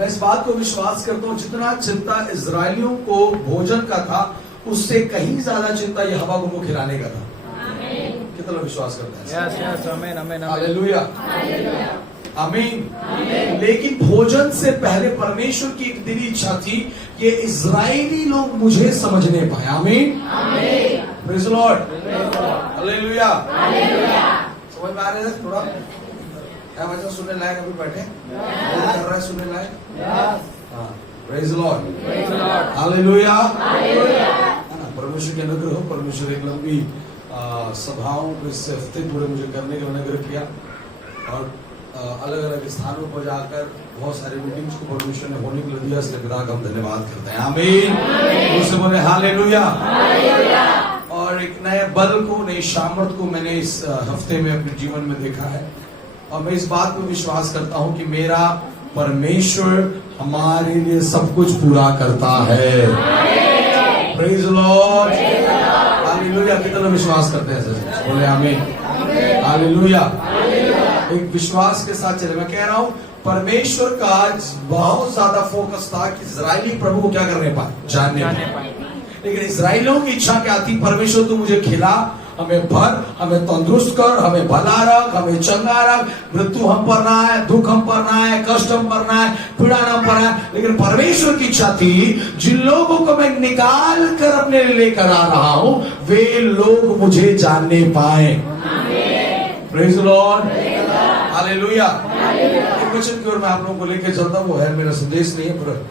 मैं इस बात को विश्वास करता हूँ, जितना चिंता इजरायलियों को भोजन का था, उससे कहीं ज्यादा चिंता ये हवा को खिलाने का था। कितना लोग विश्वास करते हैं? यस, आमीन, आमीन, हालेलुया, आमीन। लेकिन भोजन से पहले परमेश्वर की एक दिली इच्छा थी कि इजरायली लोग मुझे समझने पाए। आमीन, प्रेज़ द लॉर्ड, हालेलुया। समझ में आ रहा है थोड़ा? क्या बच्चा सुनने लायक अभी बैठे कर रहा है? सुनने लायक? Praise the Lord, hallelujah. परमेश्वर के अनुग्रह हो। परमेश्वर एक लंबी सभाओं को इस हफ्ते पूरे मुझे करने का अनुग्रह किया और अलग अलग स्थानों पर जाकर बहुत सारे मीटिंग्स को परमेश्वर ने होने के लिए दिया। इसलिए पिता का हम धन्यवाद करते हैं। आमीन। उससे बोले हालेलुया। और एक नए बल को, नई सामर्थ को मैंने इस हफ्ते में अपने जीवन में देखा है और मैं इस बात को विश्वास करता हूं कि मेरा परमेश्वर हमारे लिए सब कुछ पूरा करता है। Praise the Lord, hallelujah. कितना विश्वास करते हैं? सर बोले आमीन, हालेलुया। एक विश्वास के साथ चले। मैं कह रहा हूं परमेश्वर का बहुत ज्यादा फोकस था कि इजरायली प्रभु को क्या करने पाए, जानने पाए। लेकिन इजरायलियों की इच्छा क्या थी? परमेश्वर तू मुझे खिला, हमें भर, हमें तंदुरुस्त कर, हमें भला रख, हमें चंगा रख, मृत्यु हम पर ना है, दुख हम पर ना है, कष्ट हम पर ना है, पीड़ा हम पर है। लेकिन परमेश्वर की इच्छा थी जिन लोगों को मैं निकाल कर अपने लेकर आ रहा हूं वे लोग मुझे जानने पाए। Praise the Lord, hallelujah. एक वचन की ओर मैं आप लोगों को लेकर चलता हूं, वो है मेरा संदेश नहीं है, पर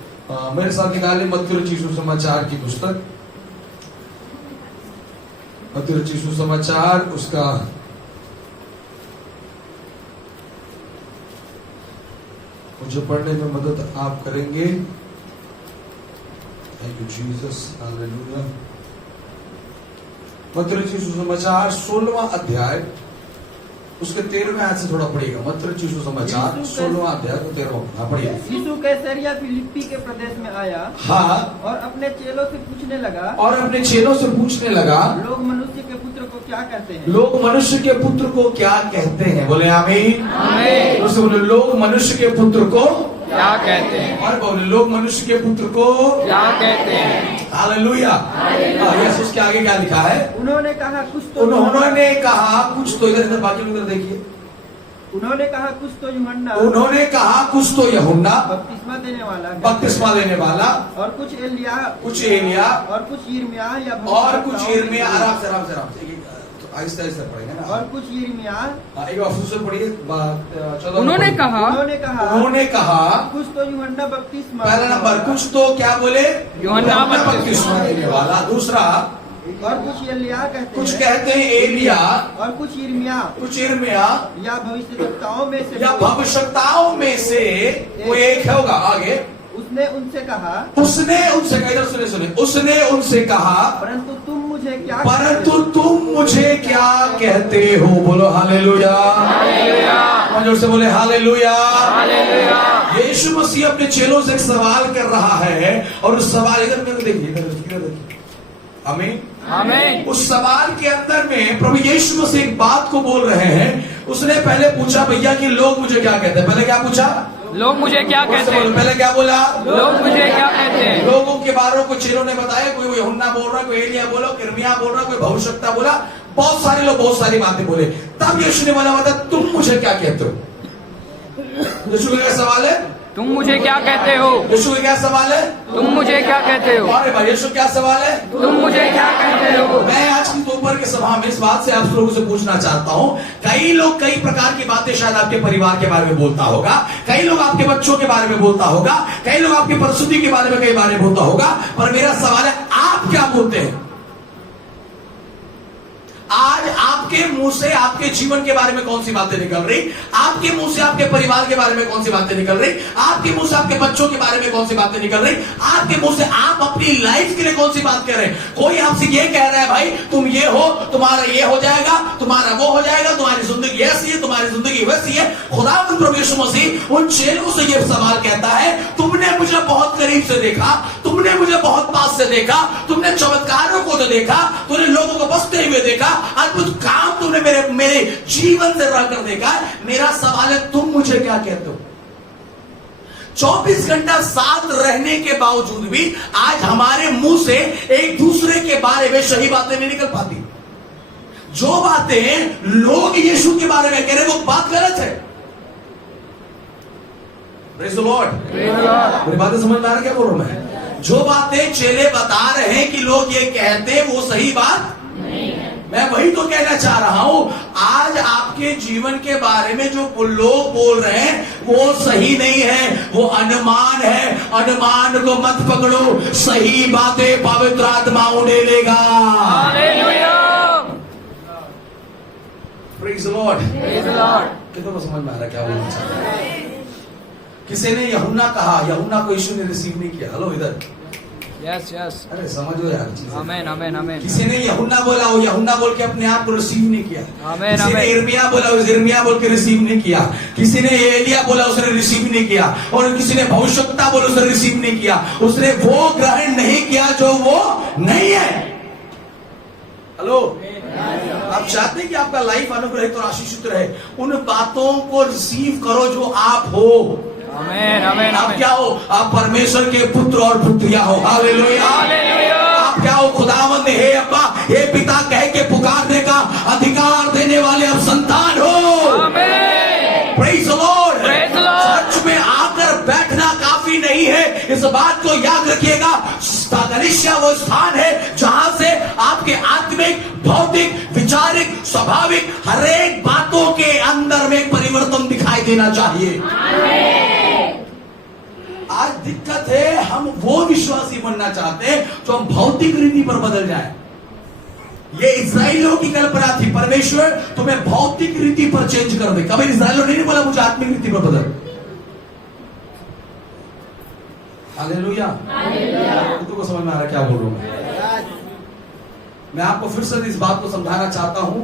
मेरे साथ निकाले मत्ती रचित सुसमाचार की पुस्तक, मत्ती रचित सुसमाचार, उसका मुझे पढ़ने में मदद आप करेंगे। Thank you Jesus, hallelujah. मत्ती रचित सुसमाचार 16वां अध्याय उसके 13वें आयत से थोड़ा पढ़िएगा। मत्ती रचित सुसमाचार 16वां अध्याय को 13वां पढ़िए। यीशु कैसरिया फिलिप्पी के प्रदेश में आया, हाँ, और अपने चेलों से पूछने लगा, लोग मनुष्य के पुत्र को क्या कहते हैं? लोग मनुष्य के पुत्र को क्या कहते हैं? बोले आमीन, आमीन। उससे बोले लोग मनुष्य के पुत्र को क्या कहते हैं? और बोले लोग मनुष्य के पुत्र को क्या कहते हैं? हालेलुया। यस, उसके आगे क्या लिखा है? उन्होंने कहा कुछ तो उन्होंने कहा कुछ तो, इधर बाकी लोग देखिए। उन्होंने कहा कुछ तो यूहन्ना, उन्होंने कहा कुछ तो यूहन्ना बपतिस्मा देने वाला, बपतिस्मा देने वाला, और कुछ एलिया, और कुछ यिर्मयाह या आराम से आहिस्ता आहिस्ता पढ़ेंगे ना। और कुछ यिर्मयाह। एक बार फिर से पढ़िए। उन्होंने कहा कुछ तो यूहन्ना बपतिस्मा। पहला नंबर, कुछ तो क्या बोले? यूहन्ना बपतिस्मा देने वाला। दूसरा, और कुछ एलिया कहते कुछ कहते हैं एलिया, और कुछ यिर्मयाह या भविष्यवक्ताओं में से कोई एक होगा। आगे उसने उनसे कहा, इधर सुने, उसने उनसे कहा परंतु तुम मुझे क्या कहते हो? बोलो हालेलुया, जोर से बोले हालेलुया। यीशु मसीह अपने चेलों से एक सवाल कर रहा है और उस सवाल, इधर देखिए, आमीन, आमीन। उस सवाल के अंदर में प्रभु यीशु मसीह एक बात को बोल रहे हैं। उसने पहले पूछा भैया कि लोग मुझे क्या कहते हैं? पहले क्या पूछा? लोग मुझे क्या कहते हैं? पहले क्या बोला? लोग मुझे क्या कहते हैं? लोगों के बारे को चेलों ने बताया। कोई यूहन्ना बोल रहा, कोई एलिया बोला, यिर्मयाह बोल रहा, कोई भविष्यवक्ता बोला, बहुत सारे लोग बहुत सारी बातें बोले। तब यीशु ने बोला तुम मुझे क्या कहते हो? यीशु का सवाल है, तुम मुझे क्या कहते हो? यीशु का क्या सवाल है? तुम मुझे क्या कहते हो? अरे भाई, यीशु क्या सवाल है? तुम मुझे क्या कहते हो? मैं आज की दोपहर के सभा में इस बात से आप लोगों से पूछना चाहता हूं। कई लोग कई प्रकार की बातें शायद आपके परिवार के बारे में बोलता होगा, कई लोग आपके बच्चों के बारे में बोलता होगा, कई लोग आपकी परिस्थिति के बारे में कई बारे बोलता होगा, पर मेरा सवाल है आप क्या बोलते हैं? आज आपके मुंह से आपके जीवन के बारे में कौन सी बातें निकल रही? आपके मुंह से आपके परिवार के बारे में कौन सी बातें निकल रही? आपके मुंह से आपके बच्चों के बारे में कौन सी बातें निकल रही? आपके मुंह से आप अपनी लाइफ के लिए कौन सी बात कर रहे हैं? कोई आपसे ये कह रहा है भाई तुम ये हो, तुम्हारा ये हो जाएगा, तुम्हारा वो हो जाएगा, तुम्हारी जिंदगी ऐसी है, तुम्हारी जिंदगी वैसी है। खुदावंद प्रभु यीशु मसीह उन चेलों से ये सवाल कहता है, तुमने मुझे बहुत करीब से देखा, तुमने मुझे बहुत पास से देखा, तुमने चमत्कारों को तो देखा, तुमने लोगों को बसते हुए देखा, अद्भुत काम तुमने मेरे जीवन से रह कर देखा। मेरा सवाल है तुम मुझे क्या कहते हो? 24 घंटा साथ रहने के बावजूद भी आज हमारे मुंह से एक दूसरे के बारे में सही बातें नहीं निकल पाती। जो बातें लोग यीशु के बारे में कह रहे वो बात गलत है। Praise the Lord. मेरी बातें समझ में आ रहा है क्या बोल रहा हूं मैं? जो बातें चेले बता रहे हैं कि लोग ये कहते हैं वो सही बात नहीं है। मैं वही तो कहना चाह रहा हूं, आज आपके जीवन के बारे में जो लोग बोल रहे हैं वो सही नहीं है, वो अनुमान है। अनुमान को मत पकड़ो, सही बातें पवित्र आत्मा उन्हें लेगा। Hallelujah. Praise the Lord. Praise the Lord. कितनों को समझ में आ रहा है क्या बोलना चाह रहा है? किसी ने यूहन्ना कहा, यूहन्ना को यीशु ने रिसीव नहीं किया। हेलो इधर, यस यस। अरे समझो यार चीजें। आमेन आमेन आमेन। किसी ने यूहन्ना बोला, वो यूहन्ना बोल के अपने आप को रिसीव नहीं किया। आमेन किसी ने आमेन। यिर्मयाह बोला, वो यिर्मयाह बोल के रिसीव नहीं किया। किसी ने एलिया बोला, उसने रिसीव नहीं किया। और किसी ने भविष्यवक्ता बोला, उसने रिसीव नहीं किया। उसने वो ग्रहण नहीं किया जो वो नहीं है। हेलो, आप चाहते हैं कि आपका लाइफ अनुग्रहित और आशीषित रहे, उन बातों को रिसीव करो जो आप हो। आमेन आमेन आप आमेन। क्या हो? आप परमेश्वर के पुत्र और पुत्रिया हो। हालेलुया। हालेलुया। आप क्या हो? खुदावंद हे अब्बा हे पिता कह के पुकारने का अधिकार देने वाले आप संतान हो। Amen. Praise the Lord. Praise the Lord. Church में आकर बैठना काफी नहीं है, इस बात को याद रखिएगा। कलीसिया वो स्थान है जहां से आपके आत्मिक, भौतिक, विचारिक, स्वाभाविक हर एक बातों के अंदर में परिवर्तन दिखाई देना चाहिए। आज दिक्कत है, हम वो विश्वासी बनना चाहते हैं जो हम भौतिक रीति पर बदल जाए। ये इस्राएलियों की कल्पना थी, परमेश्वर तुम्हें भौतिक रीति पर चेंज कर दे। कभी इस्राएलियों ने नहीं बोला मुझे आत्मिक रीति पर बदल। हालेलुया। तुमको समझ में आ रहा क्या बोल रहा हूं मैं आपको फिर से इस बात को समझाना चाहता हूं।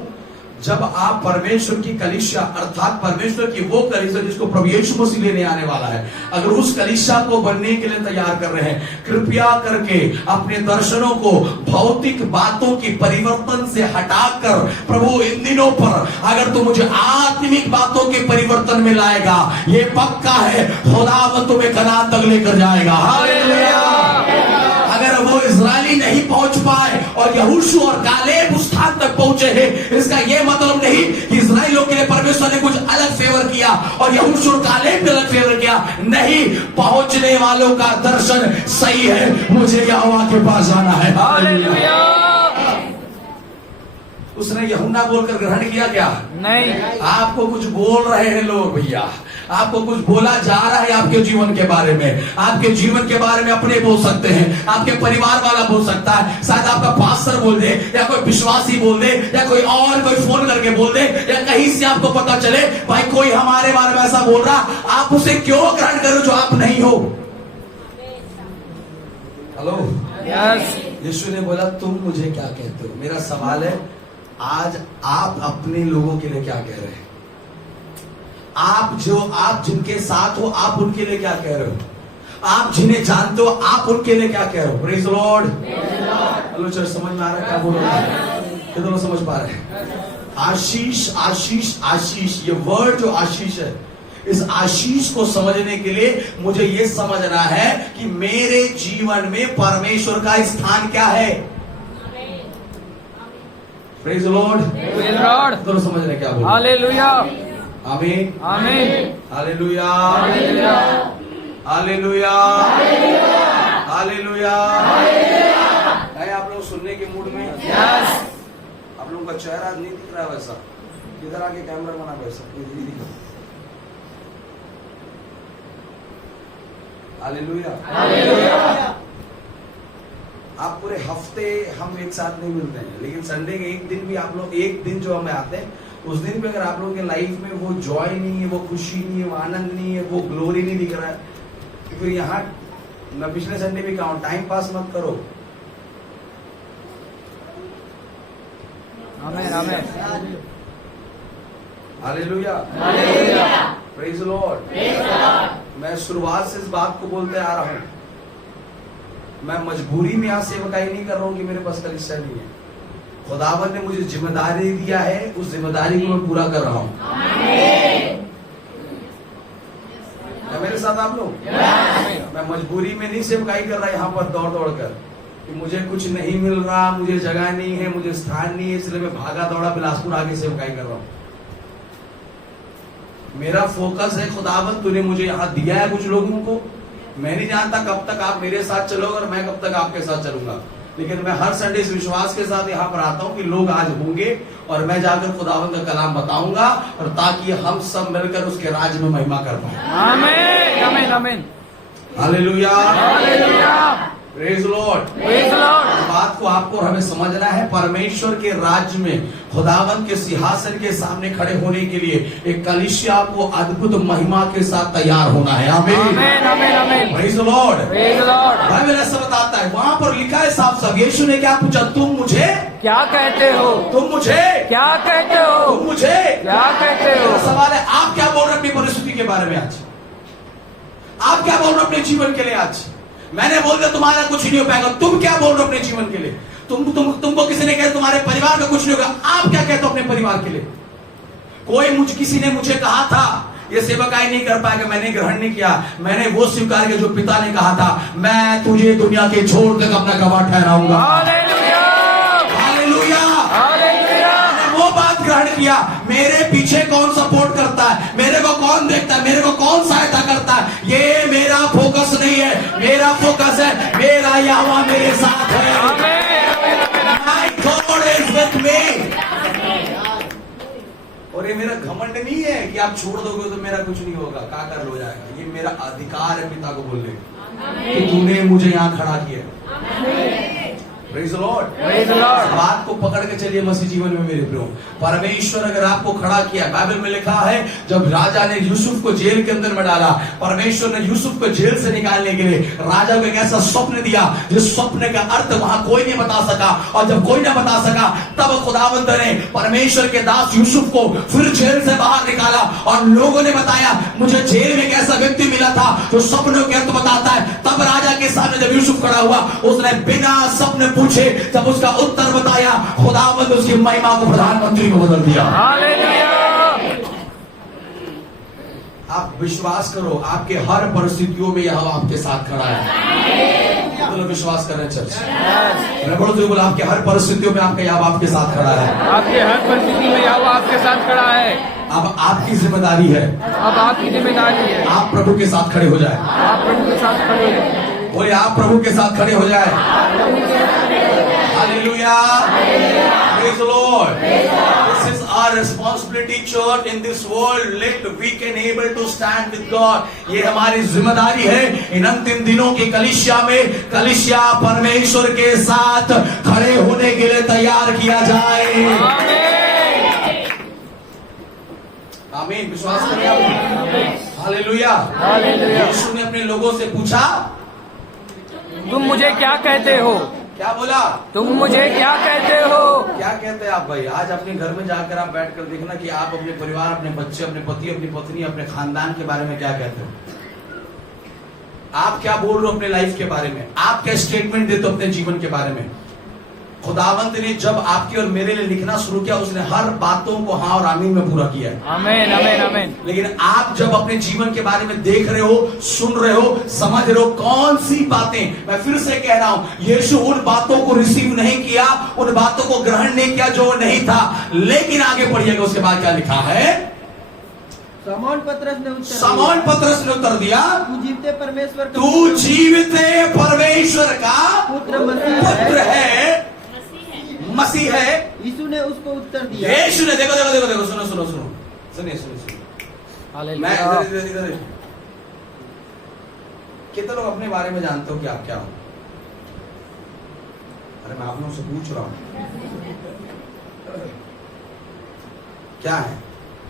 जब आप परमेश्वर की कलीसिया अर्थात परमेश्वर की वो कलीसिया जिसको प्रभु यीशु मसीह लेने आने वाला है, अगर उस कलीसिया को बनने के लिए तैयार कर रहे हैं, कृपया करके अपने दर्शनों को भौतिक बातों की परिवर्तन से हटाकर प्रभु इन दिनों पर अगर तू मुझे आत्मिक बातों के परिवर्तन में लाएगा, ये पक्का है खुदावंद तुम्हें कनान तक लेकर जाएगा। हालेलुया। अगर वो इजरायली नहीं पहुंच पाए और यहोशू और कालेब उस स्थान तक पहुंचे हैं, इसका यह मतलब नहीं कि इजरायलियों के लिए परमेश्वर ने कुछ अलग फेवर किया और यहोशू और कालेब ने अलग फेवर किया। नहीं, पहुंचने वालों का दर्शन सही है, मुझे यहोवा के पास जाना है। हालेलुया। उसने यूहन्ना बोलकर ग्रहण किया क्या? नहीं। आपको कुछ बोल रहे हैं लोग भैया, आपको कुछ बोला जा रहा है आपके जीवन के बारे में। आपके जीवन के बारे में अपने बोल सकते हैं, आपके परिवार वाला बोल सकता है, शायद आपका पास्टर बोल दे या कोई विश्वासी बोल दे या कोई और कोई फोन करके बोल दे या कहीं से आपको पता चले भाई कोई हमारे बारे में ऐसा बोल रहा, आप उसे क्यों ग्रहण करो जो आप नहीं हो। Hello, yes. यीशु ने बोला तुम मुझे क्या कहते हो। मेरा सवाल है, आज आप अपने लोगों के लिए क्या कह रहे हैं? आप जिनके साथ हो आप उनके लिए क्या कह रहे हो? आप जिन्हें जानते हो आप उनके लिए क्या कह रहे हो? Praise the Lord. Hello church, समझ में आ रहा है क्या बोल रहा है? कितने लोग समझ पा रहे हैं? आशीष आशीष आशीष, ये वर्ड जो आशीष है, इस आशीष को समझने के लिए मुझे ये समझना है कि मेरे जीवन में परमेश्वर का स्थान क्या है। Praise the Lord. Praise the Lord. तो समझ रहे क्या बोल रहे हैं? हालेलुया। आमीन आमीन। Hallelujah hallelujah. Hallelujah hallelujah. है आप लोग सुनने के मूड में? यस। आप लोगों का चेहरा नहीं दिख रहा है वैसा, किधर आके कैमरा बना वैसा दिखो। Hallelujah hallelujah. आप पूरे हफ्ते हम एक साथ नहीं मिलते हैं, लेकिन संडे के एक दिन भी आप लोग, एक दिन जो हमें आते हैं उस दिन भी अगर आप लोगों के लाइफ में वो जॉय नहीं है, वो खुशी नहीं है, वो आनंद नहीं है, वो ग्लोरी नहीं दिख रहा है, तो फिर यहाँ मैं पिछले संडे भी कहा हूं, टाइम पास मत करो। आमीन आमीन। Hallelujah hallelujah. Praise the Lord. मैं शुरुआत से इस बात को बोलते आ रहा हूं, मैं मजबूरी में यहां सेवकाई नहीं कर रहा हूं कि मेरे पास कलीसिया नहीं है। खुदावन ने मुझे जिम्मेदारी दिया है, उस जिम्मेदारी को मैं पूरा कर रहा हूं। है मेरे साथ आप लोग? मैं मजबूरी में नहीं सेवकाई कर रहा यहाँ पर दौड़ दौड़ कर कि मुझे कुछ नहीं मिल रहा, मुझे जगह नहीं है, मुझे स्थान नहीं है, इसलिए मैं भागा दौड़ा बिलासपुर आगे सेवकाई कर रहा हूँ। मेरा फोकस है खुदावंद तूने मुझे यहाँ दिया है कुछ लोगों को, मैं नहीं जानता कब तक आप मेरे साथ चलोगे और मैं कब तक आपके साथ चलूंगा, लेकिन मैं हर संडे इस विश्वास के साथ यहाँ पर आता हूँ कि लोग आज होंगे और मैं जाकर खुदावंद का कलाम बताऊंगा और ताकि हम सब मिलकर उसके राज्य में महिमा कर पाए। आमीन आमीन आमीन। Hallelujah hallelujah. Praise Lord. Praise Lord. इस बात को आपको और हमें समझना है, परमेश्वर के राज्य में खुदावंद के सिंहासन के सामने खड़े होने के लिए एक कलीसिया को अद्भुत महिमा के साथ तैयार होना है। आमीन आमीन आमीन आमीन। Praise Lord. Praise Lord. Bible ऐसा बताता है, वहां पर लिखा है साफ साफ, यीशु ने क्या पूछा? तुम मुझे क्या कहते हो? तुम मुझे क्या कहते हो? तुम मुझे क्या कहते हो? मेरा सवाल है, आप क्या बोल रहे हैं अपनी परिस्थिति के बारे में आज? आप क्या बोल रहे हो अपने जीवन के लिए आज? मैंने बोल दिया तुम्हारा कुछ नहीं हो पाएगा, तुम क्या बोल रहे हो अपने जीवन के लिए? तुमको किसी ने कहा तुम्हारे परिवार का कुछ नहीं होगा, आप क्या कहते हो अपने परिवार के लिए? किसी ने मुझे कहा था ये सेवकाई नहीं कर पाएगा, मैंने ग्रहण नहीं किया, मैंने वो स्वीकार किया जो पिता ने कहा था, मैं तुझे दुनिया के छोर तक अपना गवाह ठहराऊंगा। हालेलुया। हालेलुया। हालेलुया। मैंने वो बात ग्रहण किया, मेरे पीछे कौन सपोर्ट करता है, मेरे को कौन देखता है, मेरे को कौन सहायता करता है, ये मेरा फोकस नहीं है। मेरा फोकस है मेरा यहोवा मेरे साथ है। My God is with me। और ये मेरा घमंड नहीं है कि आप छोड़ दोगे तो मेरा कुछ नहीं होगा, का कर लो जाएगा। ये मेरा अधिकार है पिता को बोलने कि तूने मुझे यहाँ खड़ा किया। Praise the Lord. Praise the Lord. बात को पकड़ के चलिए मसीह जीवन में मेरे प्रियो। परमेश्वर अगर आपको खड़ा किया, बाइबल में लिखा है जब राजा ने यूसुफ को जेल के अंदर में डाला, परमेश्वर ने यूसुफ को जेल से निकालने के लिए राजा को एक ऐसा स्वप्न दिया जिस स्वप्न का अर्थ वहां कोई नहीं बता सका, और जब कोई ना बता सका तब खुदावंद ने परमेश्वर के दास यूसुफ को फिर जेल से बाहर निकाला और लोगों ने बताया मुझे जेल में एक ऐसा व्यक्ति मिला था जो सपनों के अर्थ बताता है। तब राजा के सामने जब यूसुफ खड़ा हुआ, उसने बिना सपने पूछे जब उसका उत्तर बताया, खुदावंद उसकी महिमा को प्रधानमंत्री को बदल दिया। हालेलुया। आप विश्वास करो, आपके हर परिस्थितियों में यह आपके साथ खड़ा है। बोलो विश्वास करें चर्च। मैं बोलो आपके हर परिस्थितियों में आपका यह आपके साथ खड़ा है। आपके हर परिस्थिति में यहोवा आपके साथ खड़ा है। अब आपकी जिम्मेदारी है, अब आपकी जिम्मेदारी है, आप प्रभु के साथ खड़े हो जाए। आप प्रभु के साथ खड़े हो जाए। बोले आप प्रभु के साथ खड़े हो जाए। Hallelujah. Praise the Lord. This is our responsibility, church, in this world. Let we can able to stand with God. ये हमारी जिम्मेदारी है इन अंतिम दिनों की कलीसिया में, कलीसिया परमेश्वर के साथ खड़े होने के लिए तैयार किया जाए। आमीन। विश्वास करें आप। हालेलुया। हालेलुया। यीशु ने अपने लोगों से पूछा तुम मुझे क्या कहते हो? क्या बोला? तुम मुझे क्या कहते हो? क्या कहते हैं आप भाई? आज अपने घर में जाकर आप बैठकर देखना कि आप अपने परिवार, अपने बच्चे, अपने पति, अपनी पत्नी, अपने खानदान के बारे में क्या कहते हो। आप क्या बोल रहे हो अपने लाइफ के बारे में? आप क्या स्टेटमेंट देते हो अपने जीवन के बारे में? खुदावंत ने जब आपके और मेरे लिए लिखना शुरू किया, उसने हर बातों को हाँ और आमीन में पूरा किया है। आमीन आमीन आमीन। लेकिन आप जब अपने जीवन के बारे में देख रहे हो, सुन रहे हो, समझ रहे हो, कौन सी बातें, मैं फिर से कह रहा हूं, यीशु उन बातों को रिसीव नहीं किया, उन बातों को ग्रहण नहीं किया जो नहीं था। लेकिन आगे पढ़िएगा उसके बाद क्या लिखा है। समौन पतरस ने उत्तर दिया, तू जीवते परमेश्वर का तू जीवते परमेश्वर का पुत्र है, मसीह है। यीशु ने उसको उत्तर दिया। यीशु ने देखो देखो देखो देखो, सुनो सुनो सुनो, सुनिए सुनिए सुनिए। मैं इधर कितने लोग अपने बारे में जानते हो कि आप क्या हो? अरे मैं आप लोगों से पूछ रहा हूं, क्या है?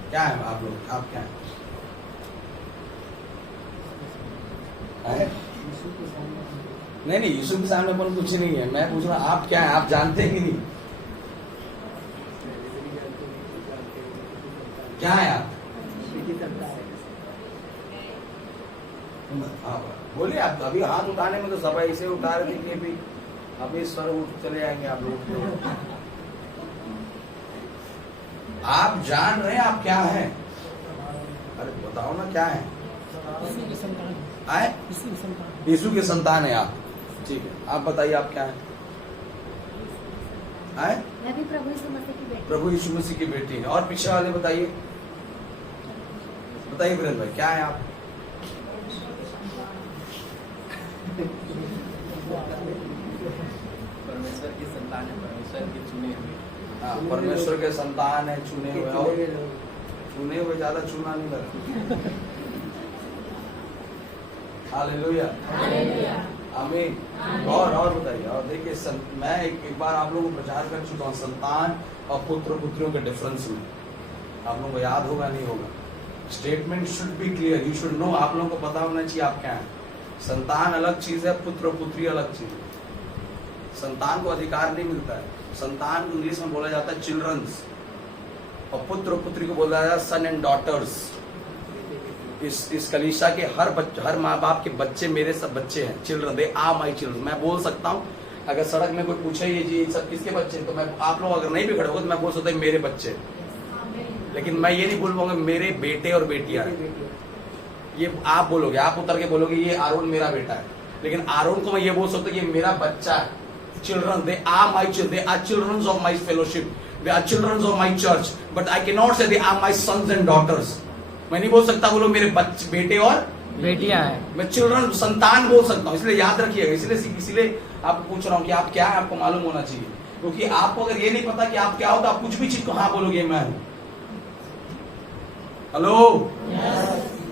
क्या है आप लोग? आप क्या है? नहीं नहीं, यीशु के सामने अपन कुछ नहीं है। मैं पूछ रहा हूं आप क्या है? आप जानते ही नहीं क्या है आप? बोलिए आप। अभी हाथ उठाने में तो सब ऐसे उठा रहे थे, भी अभी स्वर उठ चले आएंगे आप लोग। आप जान रहे हैं आप क्या है? अरे बताओ ना क्या है? आए? यीशु के संतान है आप। ठीक है, आप बताइए आप क्या है? आए? मैं भी प्रभु यीशु मसीह की बेटी। प्रभु यीशु मसीह की बेटी है। और पीछे वाले बताइए, बताइए वीरेंद्र भाई क्या है आप? परमेश्वर की संतान है, परमेश्वर के चुने हुए। हाँ, परमेश्वर के संतान है, चुने हुए। और चुने हुए ज्यादा चुना नहीं लगा। हालेलुया, आमीन। और बताइए। और देखिए, मैं एक बार आप लोगों को प्रचार कर चुका हूँ संतान और पुत्र पुत्रियों के डिफरेंस में। आप लोगों को याद होगा नहीं होगा। Statement should be clear, you should know. आप लोगों को पता होना चाहिए आप क्या है। संतान अलग चीज है, पुत्र पुत्री अलग चीज है। संतान को अधिकार नहीं मिलता है। संतान को इंग्लिश में बोला जाता है चिल्ड्रंस, और पुत्र पुत्री को बोला जाता है सन एंड डॉटर्स। इस कलीसिया के हर माँ बाप के बच्चे मेरे सब बच्चे हैं, children. They are my children. मैं बोल सकता हूँ, अगर सड़क में कोई पूछे ये जी सब किसके बच्चे हैं, तो मैं, आप लोग अगर नहीं भी खड़े होगे तो मैं बोल सकता हूँ मेरे बच्चे। लेकिन मैं ये नहीं बोल पाऊंगा मेरे बेटे और बेटियां। ये आप बोलोगे, आप उतर के बोलोगे ये आरोन मेरा बेटा है। लेकिन आरोन को मैं ये बोल सकता हूँ ये मेरा बच्चा है। Children, they are my children, they are children of my fellowship, they are children of my church, but I can not say they are my sons and daughters. मैं नहीं बोल सकता वो लोग मेरे बेटे और बेटियां हैं। मैं चिल्ड्रन, संतान बोल सकता हूँ। इसलिए याद रखिएगा। इसलिए आपको पूछ रहा हूँ कि आप क्या है, आपको मालूम होना चाहिए। क्योंकि आपको अगर ये नहीं पता कि आप क्या हो, तो आप कुछ भी चीज को हाँ बोलोगे मैं हूं। हेलो,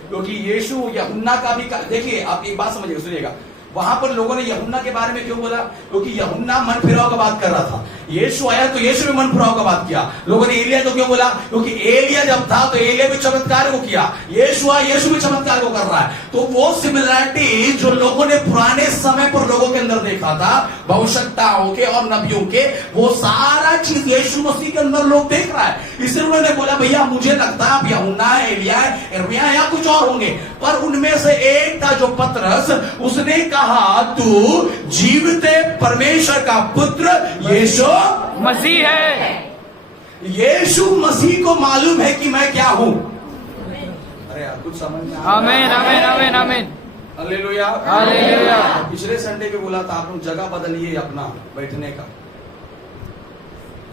क्योंकि यीशु यूहन्ना का भी, देखिए आप एक बात समझिए, सुनिएगा। वहां पर लोगों ने यूहन्ना के बारे में क्यों बोला? क्योंकि यूहन्ना मन फिराव का बात कर रहा था। यीशु आया तो यीशु भी मन फिराव का बात किया। लोगों ने एलिया को क्यों बोला? क्योंकि एलिया जब था तो एलिया भी चमत्कार को किया। यीशु आया, यीशु भी चमत्कार को कर रहा है। तो वो सिमिलरिटी जो लोगों ने पुराने समय पर लोगों के अंदर देखा था, भविष्यवक्ताओं के और नबियों के, वो सारा चीज यीशु मसीह के अंदर लोग देख रहा है। इसलिए उन्होंने बोला भैया मुझे लगता है आप यूहन्ना है, एलिया है, यिर्मयाह या कुछ और होंगे। पर उनमें से एक था जो पतरस, उसने कहा तू जीवित परमेश्वर का पुत्र यीशु मसीह है। यीशु मसीह को मालूम है कि मैं क्या हूं। अरे यार कुछ समझ में आमीन, आमीन, आमीन, आमीन। Hallelujah, hallelujah. पिछले संडे पे बोला था आप लोग जगह बदलिए अपना बैठने का।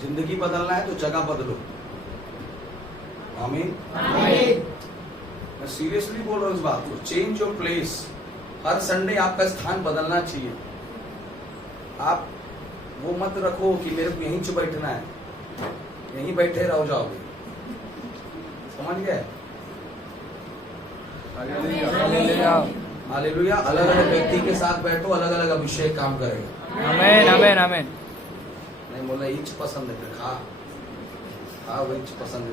जिंदगी बदलना है तो जगह बदलो। आमीन, आमीन। मैं सीरियसली बोल रहा हूँ इस बात को। Change your place. Her Sunday आपका स्थान बदलना चाहिए। आप वो मत रखो कि मेरे को यहीं से बैठना है, यहीं बैठे रह जाओगे। समझ गए? हालेलुया। अलग अलग व्यक्ति के साथ बैठो, अलग अलग अभिषेक काम करेगा। आमीन, आमीन, आमीन। नहीं बोला ईच पसंद है, खा वो ईच पसंद है।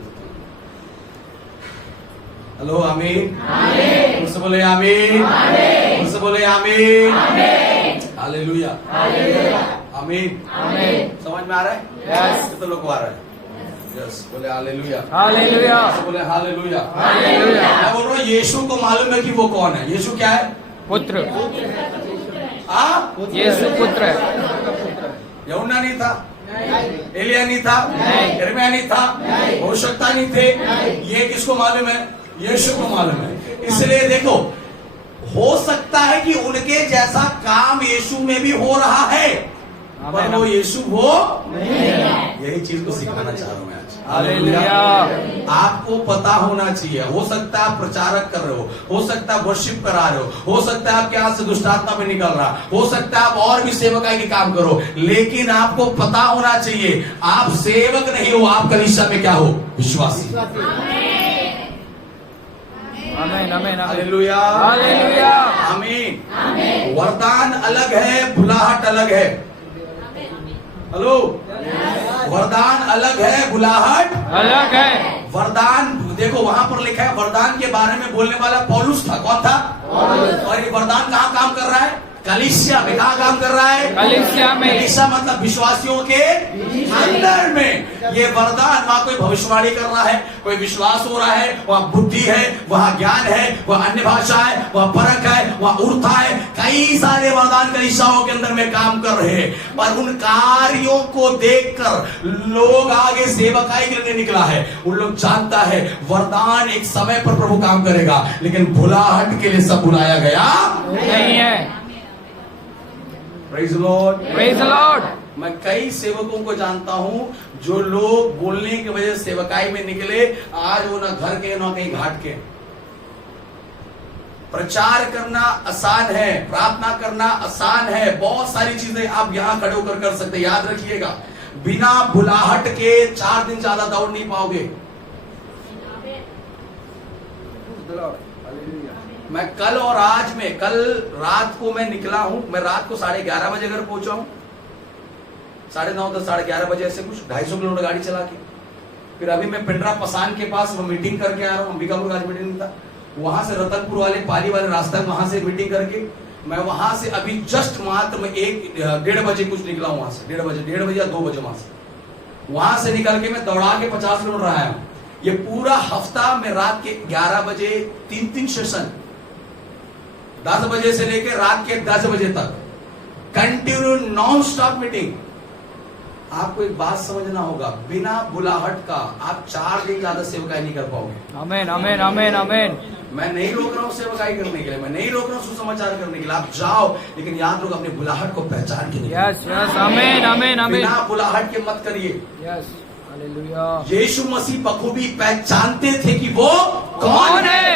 हेलो, आमीन, मुझसे बोले आमीन, मुझसे बोले आमीन, हालेलुया, आमीन। समझ में आ रहा है? यस। कितने लोग को आ रहा है? यस, बोले हालेलुया, हालेलुया, बोले हालेलुया, हालेलुया। मैं बोल रहा हूँ यीशु को मालूम है कि वो कौन है। यीशु क्या है? पुत्र। यीशु पुत्र है। यूहन्ना नहीं था, एलिया नहीं था, यिर्मयाह नहीं था, भविष्यवक्ता नहीं थे। ये किसको मालूम है? यीशु को मालूम है। इसलिए देखो, हो सकता है कि उनके जैसा काम यीशु में भी हो रहा है, पर वो यीशु वो नहीं है। यही चीज को सिखाना चाह रहा हूं मैं आज। हालेलुया। आपको पता होना चाहिए। हो सकता है आप प्रचारक कर रहे हो सकता है वर्शिप करा रहे हो सकता है आपके हाथ से दुष्टात्मा भी निकल रहा, हो सकता है आप और भी सेवकाई के काम करो, लेकिन आपको पता होना चाहिए आप सेवक नहीं हो, आप कलीसिया में क्या हो? विश्वासी। आमीन, आमीन, हालेलुया, हालेलुया। आमीन। वरदान अलग है, बुलाहट अलग है। हेलो, वरदान अलग है, बुलाहट अलग है। वरदान देखो वहां पर लिखा है, वरदान के बारे में बोलने वाला पौलुस था। कौन था? और ये वरदान कहाँ काम कर रहा है? कलीसिया में कहाँ काम कर रहा है? कलीसिया में। कलीसिया मतलब विश्वासियों के अंदर में। ये वरदान, वहां कोई भविष्यवाणी कर रहा है, कोई विश्वास हो रहा है, वहां बुद्धि है, वहां ज्ञान है, वहां अन्य भाषा है, वहां परख है, वहां उर्था है, कई सारे वरदान कलीसियाओं के अंदर में काम कर रहे हैं। पर उन कार्यों को देखकर लोग आगे सेवकाई के लिए निकला है। उन लोग जानता है वरदान एक समय पर प्रभु काम करेगा, लेकिन भुलाहट के लिए सब बुलाया गया नहीं है। Praise the Lord, praise the Lord. मैं कई सेवकों को जानता हूं जो लोग बोलने की वजह से सेवकाई में निकले, आज वो ना घर के ना कहीं घाट के। प्रचार करना आसान है, प्रार्थना करना आसान है, बहुत सारी चीजें आप यहां खड़े होकर कर सकते। याद रखिएगा, बिना बुलाहट के 4 दिन ज्यादा दौड़ नहीं पाओगे। मैं कल और आज में, कल रात को मैं निकला हूं, मैं रात को 11:30 बजे घर पहुंचा हूं, 9:30 10 11:30 बजे ऐसे कुछ 250 किलोमीटर गाड़ी चला के। फिर अभी मैं पिंडरा पसान के पास मीटिंग करके आ रहा हूं, अंबिकापुर आज मीटिंग था, वहां से रतनपुर वाले पाली वाले रास्ते में वहां से मीटिंग करके मैं वहां से अभी जस्ट मात्र में 1-1:30 बजे कुछ निकला हूं वहां से, 1:30 बजे या 2 बजे वहां से निकल के मैं दौड़ा के 50 किलोमीटर आया हूं। ये पूरा हफ्ता में रात के 11 बजे 3 सेशन, 10 बजे से लेकर रात के 10 बजे तक कंटिन्यू नॉन स्टॉप मीटिंग। आपको एक बात समझना होगा, बिना बुलाहट का आप 4 दिन ज्यादा सेवकाई नहीं कर पाओगे। आमीन आमीन आमीन आमीन। मैं नहीं रोक रहा हूं सेवकाई करने के लिए, मैं नहीं रोक रहा हूं सुसमाचार करने के लिए, आप जाओ, लेकिन याद रखो अपनी बुलाहट को पहचान के निकलो। यस यस आमीन आमीन आमीन। बिना बुलाहट के मत करिए। Yes hallelujah. यीशु मसीह बखूबी पहचानते थे कि वो कौन है।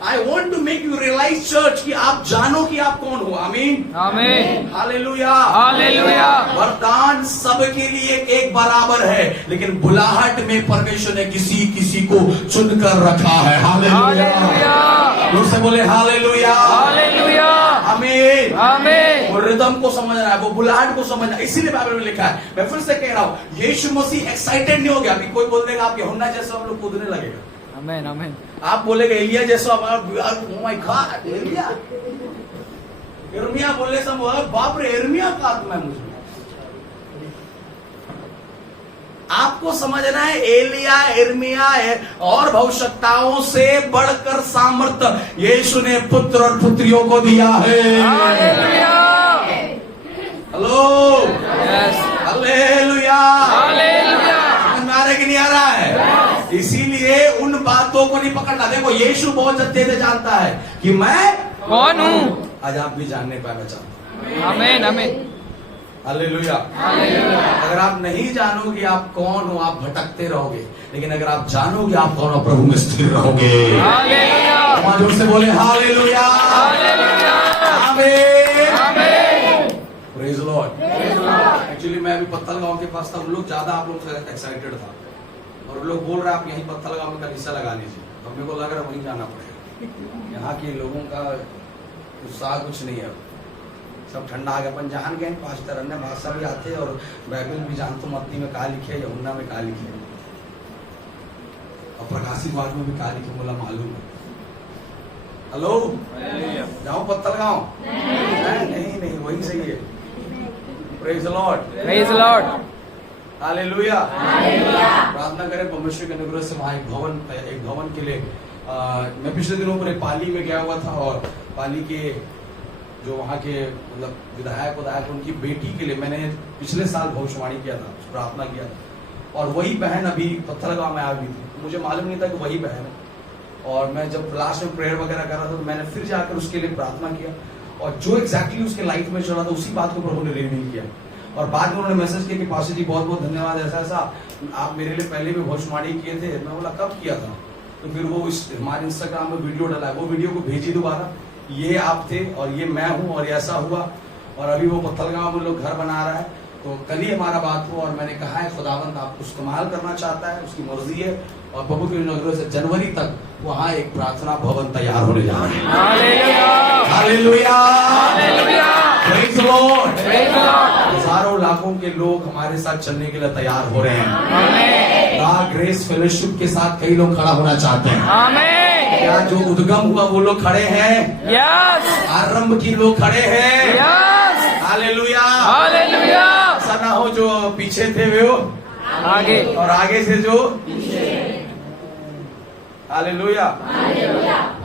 I want to make you realise church कि आप जानो कि आप कौन हो। आमीन आमीन हालेलुया हालेलुया। वरदान वरदान सबके लिए एक बराबर है, लेकिन बुलाहट में परमेश्वर ने किसी किसी को चुनकर रखा है। हालेलुया। लोग से बोले हालेलुया हालेलुया। आमीन आमीन। वो रिदम को समझना है, वो बुलाहट को समझना है, इसीलिए बाइबल में लिखा है। मैं फिर से कह रहा हूं, यीशु मसीह एक्साइटेड नहीं हो गया। अभी कोई बोल देगा आप यूहन्ना जैसे हम लोग कूदने लगेगा, आमीन आमीन। आप बोलेगे एलिया जैसा, ओ माय गॉड एलिया, यिर्मयाह बोलने से बाप रे यिर्मयाह का आत्मा है मुझे। आपको समझना है एलिया यिर्मयाह और भविष्यताओं से बढ़कर सामर्थ्य यीशु ने पुत्र और पुत्रियों को दिया है। Hallelujah. Hello yes hallelujah. Hallelujah. समझ में आ रहा है कि नहीं आ रहा है? इसीलिए उन बातों को नहीं पकड़ना। देखो यीशु बहुत अच्छे से जानता है कि मैं कौन हूँ। आज आप भी जानने पाना चाहता हूं। आमीन आमीन। हालेलुया। अगर आप नहीं जानोगे आप कौन हो, आप भटकते रहोगे, लेकिन अगर आप जानोगे आप कौन हो, प्रभु में स्थिर रहोगे। हालेलुया। जोर से बोले हालेलुया। हालेलुया। आमीन आमीन। Praise Lord. एक्चुअली मैं अभी पत्तल गांव के पास था, उन लोग ज्यादा आप लोग से एक्साइटेड था, और लोग बोल रहे हैं आप यहीं पत्थल गांव में कलीसिया लगा लीजिए। अब मेरे को लग रहा है वहीं जाना पड़ेगा। यहाँ के लोगों का उत्साह कुछ नहीं है, सब ठंडा आ गया। अपन जान गए पास्टर अन्य भाषा भी आते और बाइबल भी जानते, मत्ती में कहा लिखे है, यूहन्ना में कहा लिखे है, और प्रकाशित वाक्य में भी कहा लिखे, बोला मालूम है। हेलो जाओ पत्थल गांव? नहीं वही सही है। Praise the Lord. Praise the Lord. Hallelujah. प्रार्थना करें परमेश्वर के अनुग्रह से वहां एक भवन के लिए मैं पिछले दिनों पर पाली में गया हुआ था, और पाली के जो वहां के मतलब विधायक उनकी बेटी के लिए मैंने पिछले साल भविष्यवाणी किया था, प्रार्थना किया था, और वही बहन अभी पत्थल गांव में आ गई थी। मुझे मालूम नहीं था कि वही बहन है, और मैं जब लास्ट में प्रेयर वगैरह कर रहा था तो मैंने फिर जाकर उसके लिए प्रार्थना किया, और जो एग्जैक्टली उसके लाइफ में चल रहा था उसी बात को प्रभु ने रिवील किया। और बाद में उन्होंने मैसेज किया कि पास्टर जी बहुत बहुत धन्यवाद, ऐसा ऐसा आप मेरे लिए पहले भी भविष्यवाणी किए थे। मैं बोला कब किया था? तो फिर वो हमारे इंस्टाग्राम में वीडियो डाला है, वो वीडियो को भेजी दोबारा, ये आप थे और ये मैं हूँ और ऐसा हुआ, और अभी वो पत्थल गांव में लोग घर बना रहा है। तो कल ही हमारा बात हुआ, और मैंने कहा है खुदावंत आपको इस्तेमाल करना चाहता है, उसकी मर्जी है, और प्रभु के अनुग्रह से जनवरी तक वहाँ एक प्रार्थना भवन तैयार होने जा रहा है। हालेलुया। Praise the Lord. हजारों लाखों के लोग हमारे साथ चलने के लिए तैयार हो रहे हैं। ग्रेस फेलोशिप के साथ कई लोग खड़ा होना चाहते हैं। क्या जो उद्गम हुआ वो लोग खड़े हैं? यस आरंभ की लोग खड़े हैं। Yes hallelujah. हालेलुया। ऐसा ना हो जो पीछे थे वे हो आगे और आगे से जो हालेलुया।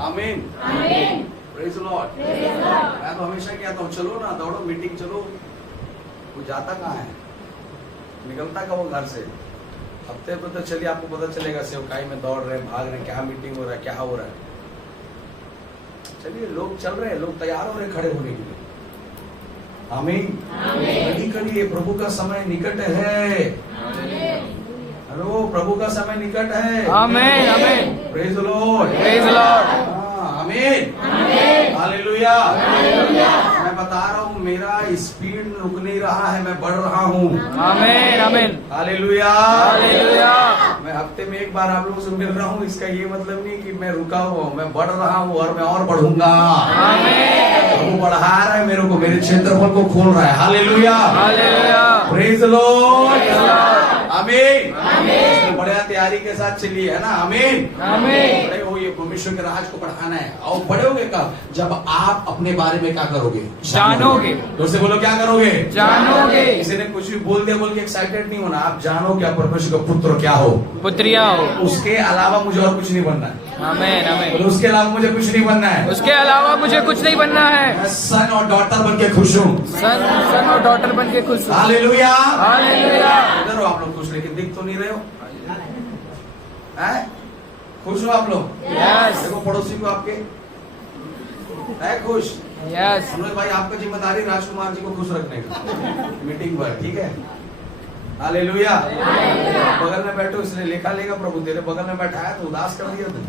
आमीन। Praise the Lord. मैं तो हमेशा कहता हूँ चलो ना, दौड़ो, मीटिंग चलो। वो जाता कहाँ है, निकलता कब वो घर से? हफ्ते पे तो चलिए आपको पता चलेगा सेवकाई में दौड़ रहे, भाग रहे, क्या मीटिंग हो रहा है, क्या हो रहा है। चलिए लोग चल रहे हैं, लोग तैयार हो रहे खड़े होने के लिए। आमीन। रेडी करिए, प्रभु का समय निकट है। हेलो, प्रभु का समय निकट है। आमीन आमीन। Praise the Lord. Praise the Lord. आमीन। हालेलुया। मैं बता रहा हूँ मेरा स्पीड रुक नहीं रहा है, मैं बढ़ रहा हूँ। आमीन आमीन। हालेलुया। हालेलुया। मैं हफ्ते में एक बार आप लोगों से मिल रहा हूँ, इसका ये मतलब नहीं कि मैं रुका हुआ हूँ, मैं बढ़ रहा हूँ और मैं और बढ़ूंगा। आमीन। वो बढ़ा रहा है मेरे को, मेरे क्षेत्रफल को खोल रहा है। Hallelujah. Hallelujah. Praise the Lord. आमीन। आमीन। बढ़िया तैयारी के साथ चलिए, है ना? आमीन। आमीन। बड़े हो, ये परमेश्वर के राज को बढ़ाना है। और बढ़ोगे कब? जब आप अपने बारे में क्या करोगे? जानोगे। तो से बोलो क्या करोगे? जानोगे। किसी ने कुछ भी बोल दिया बोल के एक्साइटेड नहीं होना। आप जानो क्या परमेश्वर का पुत्र क्या हो, पुत्रिया हो। उसके अलावा मुझे और कुछ नहीं बनना है। आमीन आमीन। बोलो उसके अलावा मुझे कुछ नहीं बनना है। उसके अलावा मुझे कुछ नहीं बनना है। मैं सन और डॉटर बन के खुश हूँ। सन और डॉटर बन के खुश हूँ। हालेलुया। हालेलुया। इधर हो आप लोग खुश, लेकिन दिख तो नहीं रहे हो। हैं? खुश हो आप लोग? यस देखो पड़ोसी को आपके है खुश। यस। हमने भाई आपका जिम्मेदारी राजकुमार जी को खुश रखने का मीटिंग पर, ठीक है? हालेलुया। बगल में बैठो, इसलिए लेखा लेगा प्रभु। तेरे बगल में बैठा है तो उदास कर दिया तुम।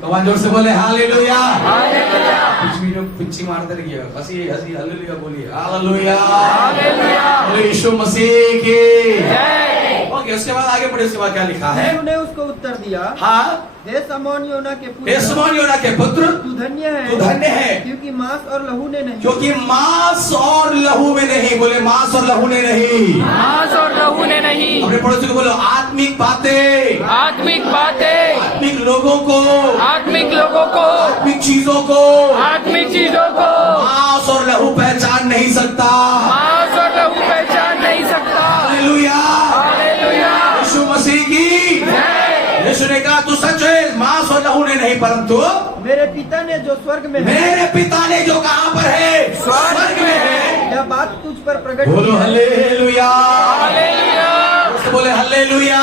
तो जोर से बोले हालेलुया। हालेलुया। कुछ भी जो पिच्ची मारते रहिए, हंसी हंसी हालेलुया बोलिए। हालेलुया। हालेलुया। बोले यीशु मसीह की जय। ओके, उसके बाद आगे बढ़े। उसके बाद क्या लिखा है? यीशु ने उसको उत्तर दिया, हाँ, हे समौन योना के हे पुत्र, शमौन योना के पुत्र, तू धन्य है, तू धन्य है, क्योंकि मांस और लहू ने नहीं, क्योंकि मांस और लहू में नहीं। बोले मांस और लहू ने नहीं। मांस और लहू ने नहीं, अपने पड़ोसी को बोलो आत्मिक बातें, आत्मिक बातें, आत्मिक लोगों को, आत्मिक लोगों को, आत्मिक चीजों को, आत्मिक चीजों को मांस और लहू पहचान नहीं सकता। मांस और लहू पहचान नहीं सकता। हालेलुया। हालेलुया। यीशु मसीह की जय। यीशु ने कहा तू सच है, मांस और लहू ने नहीं, परंतु मेरे पिता ने जो स्वर्ग में है, मेरे पिता ने जो कहां पर है? स्वर्ग में है। यह बात तुझ पर प्रकट बोलो की है। हालेलुया। हालेलुया। उसको बोले हालेलुया।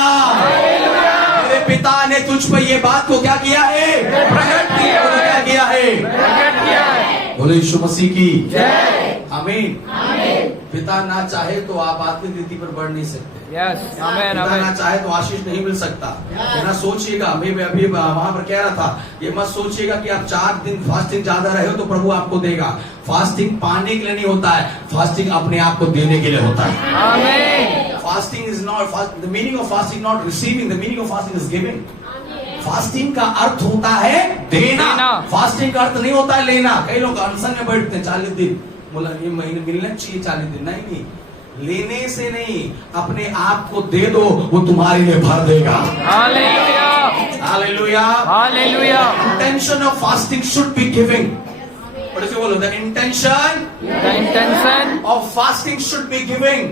मेरे पिता ने तुझ पर ये बात को क्या किया है? प्रकट किया। बोलो क्या किया है? प्रकट किया है। बोलो यीशु मसीह की जय। आमीन। पिता ना चाहे तो आप आत्मिक रीति पर बढ़ नहीं सकते। यस आमीन पिता आमीन। ना चाहे तो आशीष नहीं मिल सकता। ये ना सोचिएगा, अभी वहां पर कह रहा था, ये मत सोचिएगा कि आप 4 दिन फास्टिंग ज्यादा रहे हो तो प्रभु आपको देगा। फास्टिंग पाने के लिए नहीं होता है, फास्टिंग अपने आप को देने के लिए होता है। आमीन। Fasting is not, the meaning of fasting not receiving, the meaning of fasting is giving. Fasting का अर्थ होता है देना। फास्टिंग का अर्थ नहीं होता है लेना। कई लोग अनशन में बैठते हैं 40 दिन, बोला ये महीने मिलना चाहिए 40 दिन। नहीं, लेने से नहीं, अपने आप को दे दो, वो तुम्हारे लिए भर देगा। Hallelujah. Hallelujah. Hallelujah. Intention of fasting should be giving. और इसे बोलो, the intention The intention of fasting should be giving.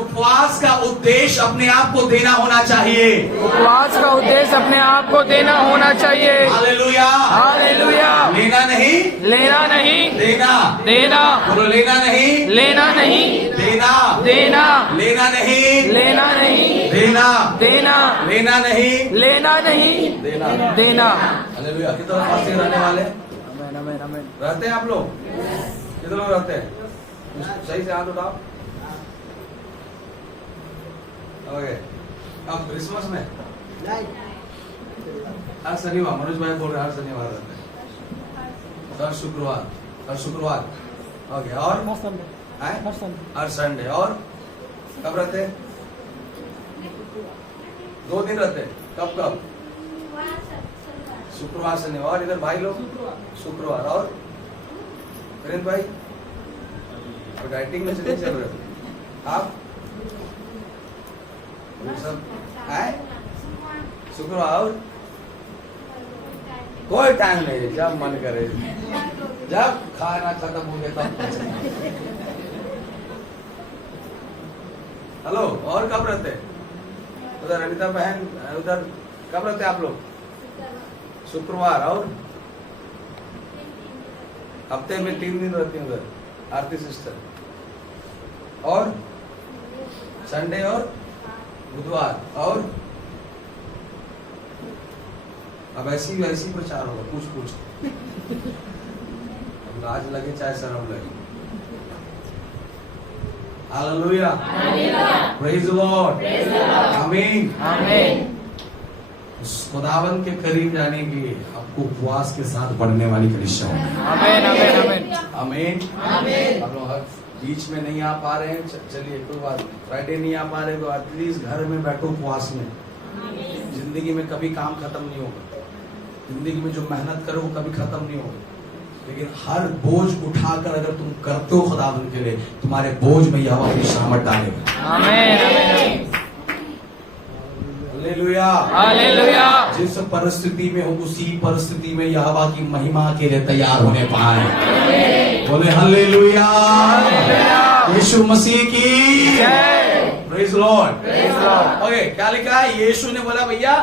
उपवास का उद्देश्य अपने आप को देना होना चाहिए। उपवास का उद्देश्य अपने आप को देना होना चाहिए। हालेलुया। हालेलुया। लेना नहीं, लेना नहीं, देना। देना। बोलो लेना नहीं, लेना नहीं, देना। देना। लेना नहीं, लेना नहीं, देना। देना। लेना नहीं, लेना नहीं, देना। देना। हालेलुया। कितने लोग फास्टिंग रहने वाले आमीन आमीन आमीन। रहते हैं आप लोग? कितने लोग रहते हैं? सही से हाथ उठाओ। ओके, अब क्रिसमस में हर शनिवार, मनोज भाई बोल रहे हैं हर शनिवार रहते हैं, हर शुक्रवार। ओके, और हर संडे। और कब रहते हैं? 2 दिन रहते हैं। कब? शुक्रवार शनिवार। और इधर भाई लोग शुक्रवार। और वीरेंद्र भाई डाइटिंग में चल रहे हो आप? सब है शुक्रवार। कोई टाइम नहीं, जब मन करे, जब खाना खत्म हो गया तब। हेलो, और कब रहते? उधर अनिता बहन, उधर कब रहते आप लोग? शुक्रवार। और हफ्ते में 3 दिन रहती हैं उधर आरती सिस्टर, और संडे और बुधवार। और अब ऐसी प्रचार होगा, पूछ अब लाज लगे चाहे शर्म लगे। हालेलुया, प्रेज द लॉर्ड, आमीन, आमीन। उस खुदावंद के करीब जाने के लिए आपको उपवास के साथ बढ़ने वाली कलीसिया होगी। आमीन, आमीन, आमीन, आमीन, आमीन। हम लोग बीच में नहीं आ पा रहे हैं, चलिए कोई बात नहीं, फ्राइडे नहीं आ पा रहे तो एटलीस्ट घर में बैठो उपवास में। जिंदगी में कभी काम खत्म नहीं होगा, जिंदगी में जो मेहनत करो वो कभी खत्म नहीं होगा, लेकिन हर बोझ उठाकर अगर तुम करते हो खुदावंद के लिए, तुम्हारे बोझ में यहोवा अपनी शामत डालेगा। आमीन, आमीन, हालेलुया, हालेलुया। जिस परिस्थिति में हो उसी परिस्थिति में यहोवा की महिमा के लिए तैयार होने पाए। बोले हालेलुया, यीशु मसीह की जय, प्रेज लॉर्ड। ओके, क्या लिखा है? यीशु ने बोला भैया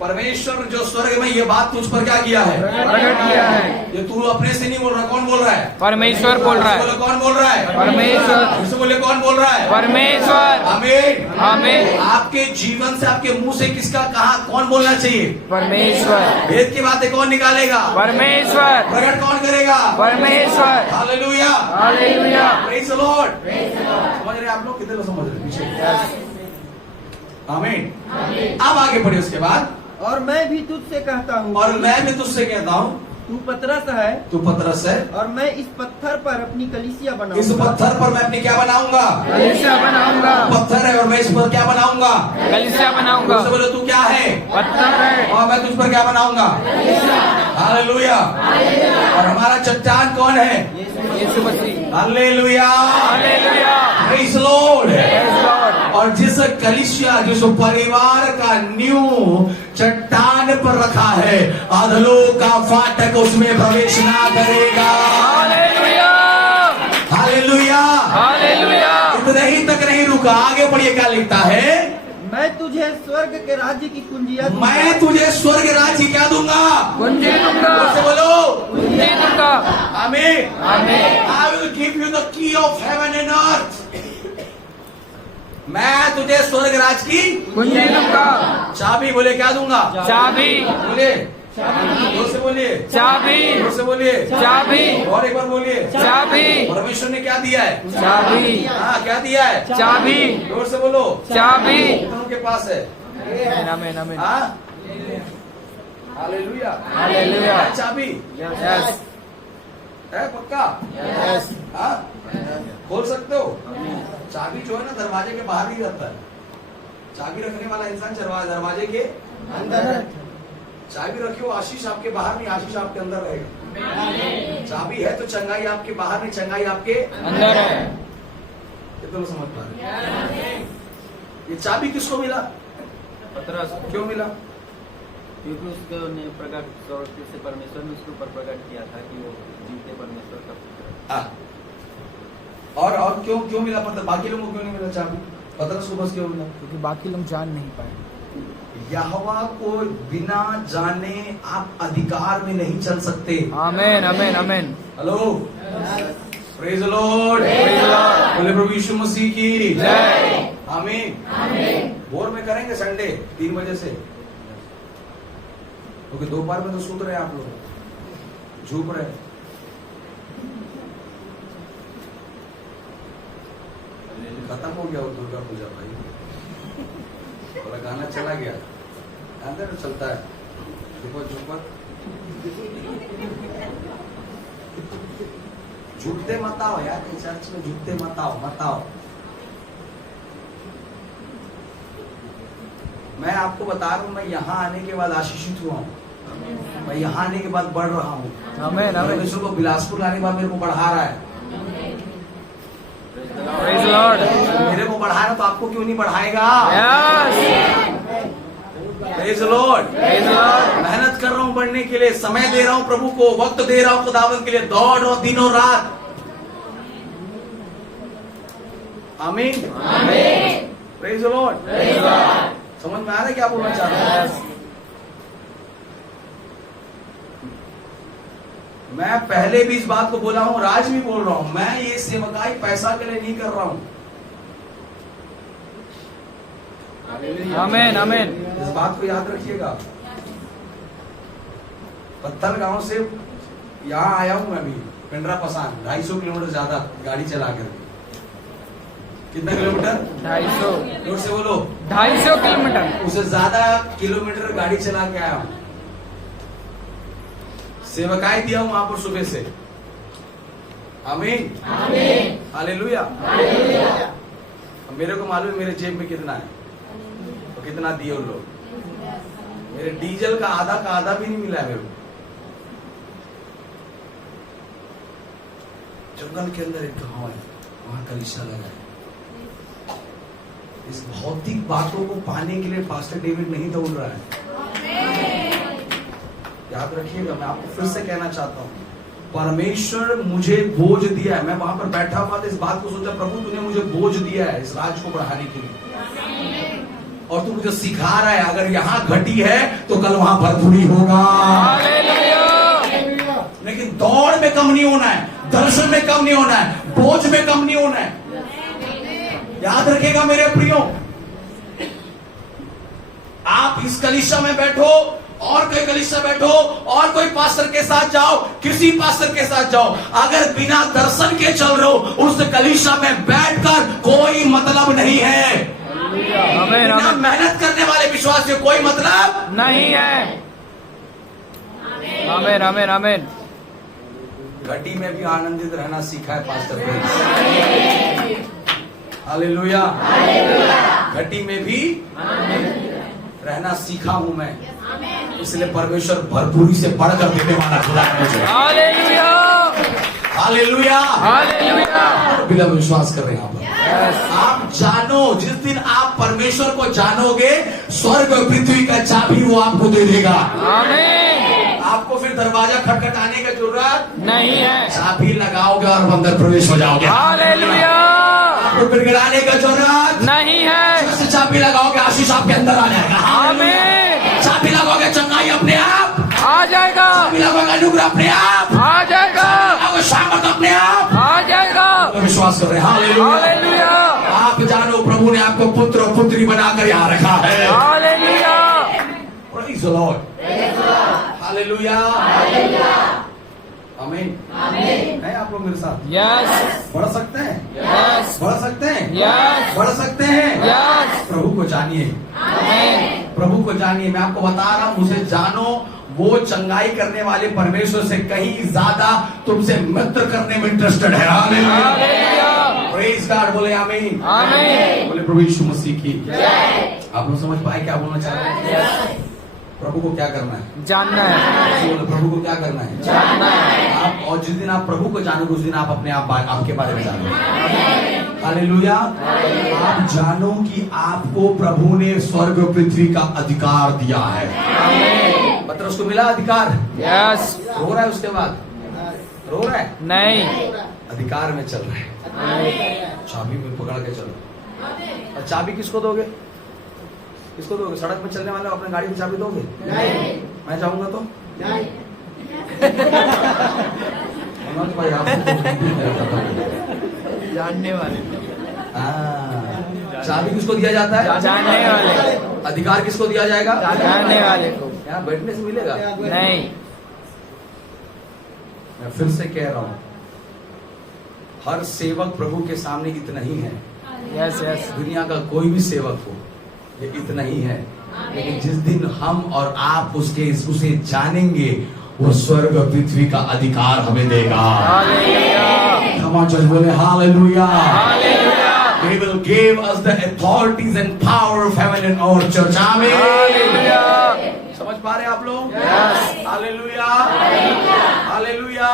परमेश्वर जो स्वर्ग में ये बात तुझ पर क्या किया है? प्रकट किया है। ये तू अपने से नहीं बोल रहा, कौन बोल रहा है? परमेश्वर बोल रहा है। बोले कौन बोल रहा है? परमेश्वर। इससे बोले कौन बोल रहा है? परमेश्वर। आमीन, आमीन। आपके जीवन से, आपके मुंह से किसका कहा कौन बोलना चाहिए? परमेश्वर। वेद की बातें कौन निकालेगा? परमेश्वर। प्रकट कौन करेगा? परमेश्वर। Hallelujah, hallelujah, praise the Lord. समझ रहे आप लोग? कितने लोग समझ रहे पीछे? आमीन। अब आगे बढ़े उसके बाद, और मैं भी तुझसे कहता हूँ, और मैं भी तुझसे कहता हूँ, तू पतरस है, तू पतरस है, और मैं इस पत्थर पर अपनी कलीसिया इस बनाऊंगा। पत्थर पर मैं अपनी क्या बनाऊंगा? कलीसिया बनाऊंगा। पत्थर है और मैं इस पर क्या बनाऊंगा? कलीसिया बनाऊंगा। उससे बोले तू क्या है? पत्थर है और मैं तुझ पर क्या बनाऊंगा? हालेलुया। और हमारा चट्टान कौन है? Yeshu Masih. Hallelujah, hallelujah, praise Lord. Praise Lord. और जिस कलीसिया, जिस परिवार का नींव चट्टान पर रखा है, अधलों का फाटक उसमें प्रवेश ना करेगा। Hallelujah, hallelujah, hallelujah. इतने ही तक नहीं रुका, आगे बढ़िए क्या लिखता है? मैं तुझे स्वर्ग के राज्य की कुंजिया दूंगा। मैं तुझे स्वर्ग राज्य क्या दूंगा? कुंजी दूंगा। उससे बोलो कुंजी दूंगा। आमीन, आमीन। I will give you the key of heaven and earth. मैं तुझे स्वर्ग राज की कुंजी दूंगा। चाबी, बोले क्या दूंगा? चाबी, बोले, जोर से बोलिए, चाबी, जोर से बोलिए, चाबी, और एक बार बोलिए। चाबी, परमेश्वर ने क्या दिया है? चाबी, हाँ, क्या दिया है? चाबी, जोर से बोलो। चाबी। कितनों के पास है? आमीन, आमीन। हाँ, हालेलुया, हालेलुया। चाबी यस, है पक्का? यस। हाँ, खोल सकते हो? चाबी जो है ना दरवाजे के बाहर ही रहता है। चाबी रखने वाला इंसान दरवाजे के अंदर है। चाबी रखियो, आशीष आपके बाहर नहीं, आशीष आपके अंदर रहेगा। चाबी है तो चंगाई आपके बाहर नहीं, चंगाई आपके अंदर है। कितना लोग समझ पा रहे हैं? ये चाबी किसको मिला? पतरस। क्यों मिला? क्योंकि उसको ने प्रकट से परमेश्वर ने उसके ऊपर प्रकट किया था कि वो जीते परमेश्वर का पुत्र। हाँ। और क्यों मिला? पता बाकी लोगों को क्यों नहीं मिला चाबी? पतरस को बस क्यों मिला? क्योंकि बाकी लोग जान नहीं पाए। यहोवा को बिना जाने आप अधिकार में नहीं चल सकते। आमीन, आमीन, आमीन। Hello, praise the Lord, praise the Lord. बोले प्रभु यीशु मसीह की जय। आमीन, आमीन। भोर में करेंगे संडे 3 बजे से, क्योंकि दोपहर में तो सूत रहे आप लोग, झूप रहे। खत्म हो गया वो दुर्गा पूजा भाई, बोला गाना चला गया, अंदर चलता है झूठते मत आओ यार, चर्च में झूठते मत आओ। मैं आपको बता रहा हूँ, मैं यहाँ आने के बाद आशीषित हुआ हूँ, मैं यहाँ आने के बाद बढ़ रहा हूँ। आमीन, आमीन। परमेश्वर को बिलासपुर लाने के बाद मेरे को बढ़ा रहा है। Praise the Lord. मेरे को बढ़ा रहा तो आपको क्यों नहीं बढ़ाएगा? Yes, praise Lord. मेहनत कर रहा हूं बढ़ने के लिए, समय दे रहा हूं प्रभु को, वक्त दे रहा हूं खुदावंद के लिए, दौड़ रहा हूं दिनों रात। आमीन, प्रेज लॉर्ड। समझ में आ रहा है क्या बोलना चाह रहा हूं? मैं पहले भी इस बात को बोला हूं, आज भी बोल रहा हूं, मैं ये सेवकाई पैसा के लिए नहीं कर रहा हूं। आमीन आमीन। इस बात को याद रखिएगा। पत्थर गांव से यहाँ आया हूं मैं भी, पिंडरा पसान, 250 किलोमीटर ज्यादा गाड़ी चला कर। कितना किलोमीटर? 250। जोर से बोलो। 250 किलोमीटर। उससे ज्यादा किलोमीटर गाड़ी चला के आया हूं। सेवकाई दिया हूं वहां पर सुबह से। आमीन, हालेलुया। मेरे को मालूम है मेरे जेब में कितना है, तो कितना दिए उन लोग। मेरे डीजल का आधा भी नहीं मिला है मेरे को। जंगल के अंदर एक गांव है, वहां कलीसिया लगा है। इस भौतिक बातों को पाने के लिए पास्टर डेविड नहीं दौड़ रहा है। याद रखिएगा, मैं आपको फिर से कहना चाहता हूं, परमेश्वर मुझे बोझ दिया है। मैं वहां पर बैठा हुआ था, इस बात को सोचा, प्रभु तूने मुझे बोझ दिया है इस राज को बढ़ाने के लिए, और तू मुझे सिखा रहा है अगर यहाँ घटी है तो कल वहां भरपूरी होगा। लेकिन दौड़ में कम नहीं होना है, दर्शन में कम नहीं होना है, बोझ में कम नहीं होना है। याद रखेगा मेरे प्रियो, आप इस कलीसिया में बैठो और कोई कलीसिया बैठो और कोई पास्टर के साथ जाओ, किसी पास्टर के साथ जाओ, अगर बिना दर्शन के चल रहे हो उस कलीसिया में बैठकर कोई मतलब नहीं है। बिना मेहनत करने वाले विश्वास से कोई मतलब नहीं है। आमीन आमीन आमीन। घटी में भी आनंदित रहना सीखा है पास्टर ने। हालेलुया। घटी में भी रहना सीखा हूं मैं, इसलिए परमेश्वर भरपूरी से बढ़कर देने वाला खुदा है मुझे। Hallelujah hallelujah hallelujah. बिना विश्वास कर रहे हैं आप जानो, जिस दिन आप परमेश्वर को जानोगे, स्वर्ग और पृथ्वी का चाबी वो आपको दे देगा। आमीन। आपको फिर दरवाजा खटखटाने की जरूरत नहीं है, चाबी लगाओगे और अंदर प्रवेश हो जाओगे। हालेलुया। आपको गिड़गिड़ाने की जरूरत नहीं है, से चाबी लगाओगे, आशीष आपके अंदर आ जाएगा। आमीन। चाबी लगाओगे, चंगाई अपने आप आ जाएगा, चाबी लगाओगे, अनुग्रह अपने आप आ जाएगा, शामत अपने आप आ जाएगा। विश्वास कर रहे हैं। हालेलुया। हालेलुया। आप जानो प्रभु ने आपको पुत्र और पुत्री बनाकर यहाँ रखा है। Hallelujah. Praise the Lord. Hallelujah. आमीन। है आप लोग मेरे साथ? यस बढ़ सकते हैं? यस बढ़ सकते हैं? यस बढ़ सकते हैं? यस। प्रभु को जानिए, प्रभु को जानिए। मैं आपको बता रहा हूं, उसे जानो। वो चंगाई करने वाले परमेश्वर से कहीं ज्यादा तुमसे मित्र करने में इंटरेस्टेड है। हालेलुया। Praise God. बोले आमीन। आमीन। बोले प्रभु यीशु मसीह की। आप लोग समझ पाए क्या बोलना चाह रहे हैं? प्रभु को क्या करना है? जानना है, बोले प्रभु को क्या करना है? जानना है। आप, और जिस दिन आप प्रभु को जानोगे उस दिन आप अपने आप आपके बारे में जानोगे। हालेलुया। आप जानो कि आपको प्रभु ने स्वर्ग और पृथ्वी का अधिकार दिया है। मतलब उसको मिला अधिकार। यस। रो रहा है उसके बाद? रो रहा है? नहीं, अधिकार में चल रहा है। चाबी में पकड़ के चलो। और चाबी किसको दोगे? किसको दोगे? सड़क में चलने वाले अपने गाड़ी की चाबी दोगे? नहीं। मैं जाऊंगा तो नहीं। भाई आप जानने वाले। चाबी किसको दिया जाता है? जानने वाले। अधिकार किसको दिया जाएगा? जानने वाले को। यहाँ बैठने से मिलेगा? नहीं। मैं फिर से कह रहा हूं, हर सेवक प्रभु के सामने इतना ही है। Yes yes. दुनिया का कोई भी सेवक हो, ये इतना ही है। लेकिन जिस दिन हम और आप उसे जानेंगे, वो स्वर्ग और पृथ्वी का अधिकार हमें देगा। हालेलुया। Come on, church, बोले hallelujah. Hallelujah. He will give us the authorities and power of heaven and earth, church. आमीन। हालेलुया। समझ पा रहे हैं आप लोग? यस। हालेलुया। हालेलुया।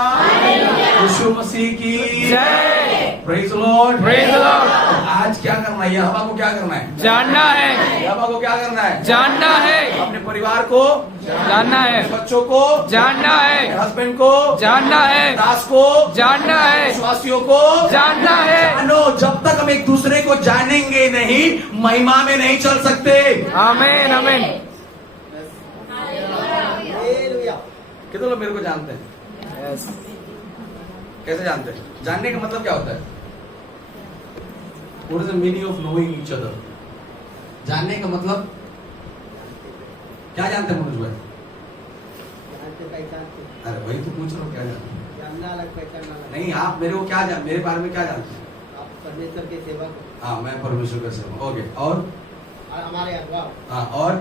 यीशु मसीह की जय। Praise Lord. Praise the Lord। आज क्या करना है? यहोवा को क्या करना है? जानना है, यहोवा को क्या करना है? जानना है, अपने परिवार को जानना है, बच्चों को जानना है, हस्बैंड को जानना है, दास को जानना है, विश्वासियों को जानना है। जानो। जब तक हम एक दूसरे को जानेंगे नहीं, महिमा में नहीं चल सकते। आमीन आमीन। कितने लोग मेरे को जानते हैं? कैसे जानते हैं? जानने का मतलब क्या होता है? What is the meaning of knowing each other? जानने का मतलब क्या जानते हैं मनोज भाई? अरे वही तो पूछ रहा हूँ, क्या जानते हैं? जानना अलग, पहचानना अलग। नहीं, आप मेरे को क्या मेरे बारे में क्या जानते हैं? आप परमेश्वर के सेवक, हाँ, मैं परमेश्वर का सेवक। ओके, और हमारे अगुआ, हाँ, और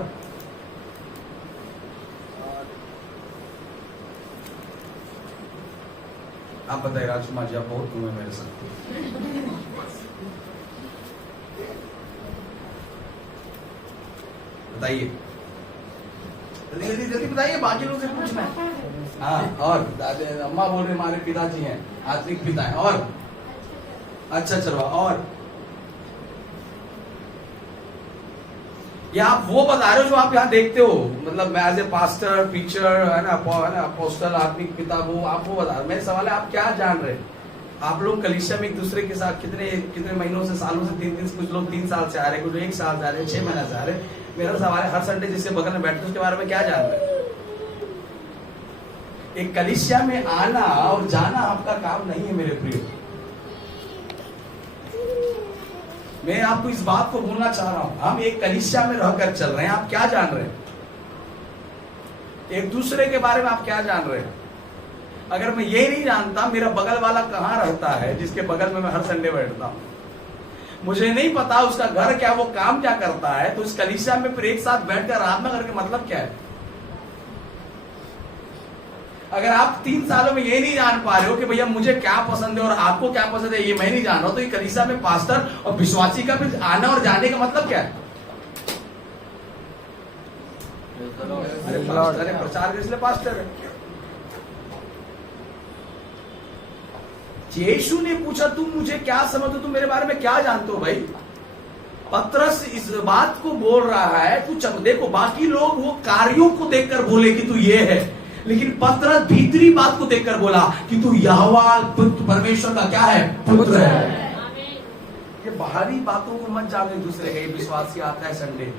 आप बताइए राजकुमार जी, आप बहुत कम है मेरे साथ। बताइए, जल्दी जल्दी जल्दी बताइए, बाकी लोग से पूछना है। हाँ, और दादे अम्मा बोल रहे हमारे पिताजी हैं, आत्मिक पिता है। और अच्छा चलो, और या आप वो बता रहे हो जो आप यहाँ देखते हो, मतलब मैं एज ए पास्टर, टीचर है ना, अपोस्टल, आत्मिक पिता, वो आप वो बता रहे हो। मेरा सवाल है, आप क्या जान रहे हैं? आप लोग कलीसिया में एक दूसरे के साथ कितने कितने महीनों से, सालों से, कुछ लोग 3 साल से आ रहे हैं, कुछ 1 साल से आ रहे हैं, 6 महीने से आ रहे हैं। मेरा सवाल है, हर संडे जिसके बगल में बैठते उसके बारे में क्या जान रहे हैं? एक कलीसिया में आना और जाना आपका काम नहीं है मेरे प्रिय। मैं आपको इस बात को बोलना चाह रहा हूं, हम एक कलीसिया में रहकर चल रहे हैं। आप क्या जान रहे हैं? एक दूसरे के बारे में आप क्या जान रहे हैं? अगर मैं ये नहीं जानता मेरा बगल वाला कहां रहता है, जिसके बगल में मैं हर संडे बैठता हूं, मुझे नहीं पता उसका घर क्या, वो काम क्या करता है, तो इस कलीसिया में फिर एक साथ बैठकर आराधना करके मतलब क्या है? अगर आप 3 सालों में ये नहीं जान पा रहे हो कि भैया मुझे क्या पसंद है और आपको क्या पसंद है, ये मैं नहीं जान रहा हूं, तो ये कलीसिया में पास्टर और विश्वासी का फिर आना और जाने का मतलब क्या है? अरे प्रचार इसलिए पास्टर है। यीशु ने पूछा, तुम मुझे क्या समझते हो, तुम मेरे बारे में क्या जानते हो? भाई पतरस इस बात को बोल रहा है, तू देखो, बाकी लोग वो कार्यों को देखकर बोले कि तू ये है, लेकिन पतरस भीतरी बात को देखकर बोला कि तू यहोवा परमेश्वर का क्या है? पुत्र है। ये बाहरी बातों को मत जानो एक दूसरे का। ये विश्वासी आता है संडे,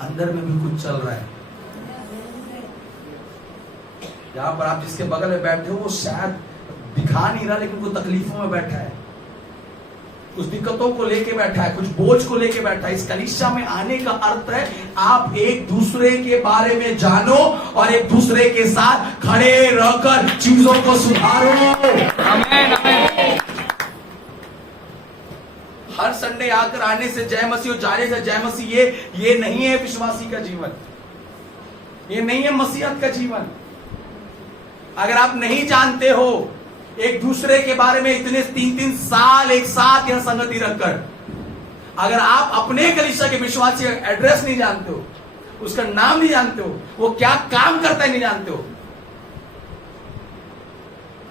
अंदर में भी कुछ चल रहा है। यहाँ पर आप जिसके बगल में बैठे हो वो शायद दिखा नहीं रहा, लेकिन वो तकलीफों में बैठा है, कुछ दिक्कतों को लेके बैठा है, कुछ बोझ को लेके बैठा है। इस कलीसिया में आने का अर्थ है आप एक दूसरे के बारे में जानो और एक दूसरे के साथ खड़े रहकर चीजों को सुधारो। आमीन आमीन। हर संडे आकर आने से जय मसीह और जाने से जय मसीह, ये नहीं है विश्वासी का जीवन, ये नहीं है मसीहत का जीवन। अगर आप नहीं जानते हो एक दूसरे के बारे में इतने 3-3 साल एक साथ यह संगति रखकर, अगर आप अपने कलीसिया के विश्वासी का एड्रेस नहीं जानते हो, उसका नाम नहीं जानते हो, वो क्या काम करता है नहीं जानते हो,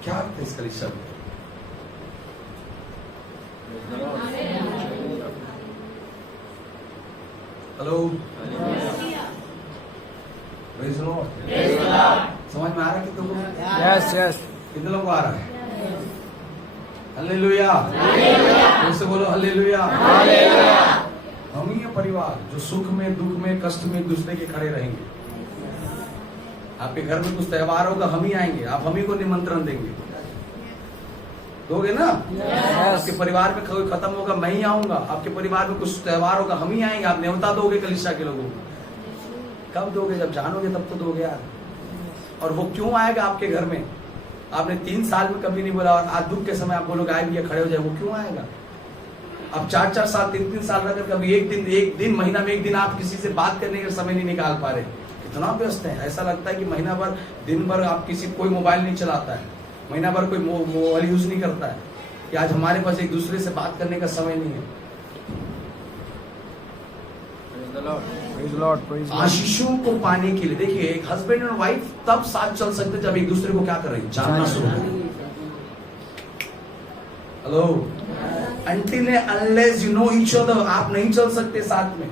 क्या अर्थ है इस कलीसिया में? हेलो, समझ में आ रहा है कितने लोगों को? Yes yes. कितने लोगों को आ रहा है? हालेलुया। फिर से बोलो हालेलुया। हम ही है परिवार जो सुख में, दुख में, कष्ट में एक दूसरे के खड़े रहेंगे। आपके घर में कुछ त्योहार होगा, हम ही आएंगे, आप हम ही को निमंत्रण देंगे, दोगे ना? आपके परिवार में कोई खत्म होगा, मैं ही आऊंगा। आपके परिवार में कुछ त्योहार होगा, हम ही आएंगे, आप न्योता दोगे कलीसिया के लोगों को। कब दोगे? जब जानोगे तब तो दोगे यार। और वो क्यों आएगा आपके घर में? आपने 3 साल में कभी नहीं बोला और आज दुख के समय आप बोलोगे आए भैया खड़े हो जाए, वो क्यों आएगा? अब 4-4 साल 3-3 साल रहकर कभी एक दिन महीना में एक दिन आप किसी से बात करने का समय नहीं निकाल पा रहे। कितना व्यस्त है। ऐसा लगता है कि महीना भर, दिन भर आप किसी कोई मोबाइल नहीं चलाता है, महीना भर कोई मोबाइल यूज नहीं करता है, कि आज हमारे पास एक दूसरे से बात करने का समय नहीं है। आशीषों को पाने के लिए देखिए, एक हस्बैंड और वाइफ तब साथ चल सकते जब एक दूसरे को क्या कर रहे हैं? जानना शुरू करें। Hello, until and unless you know each other, आप नहीं चल सकते साथ में।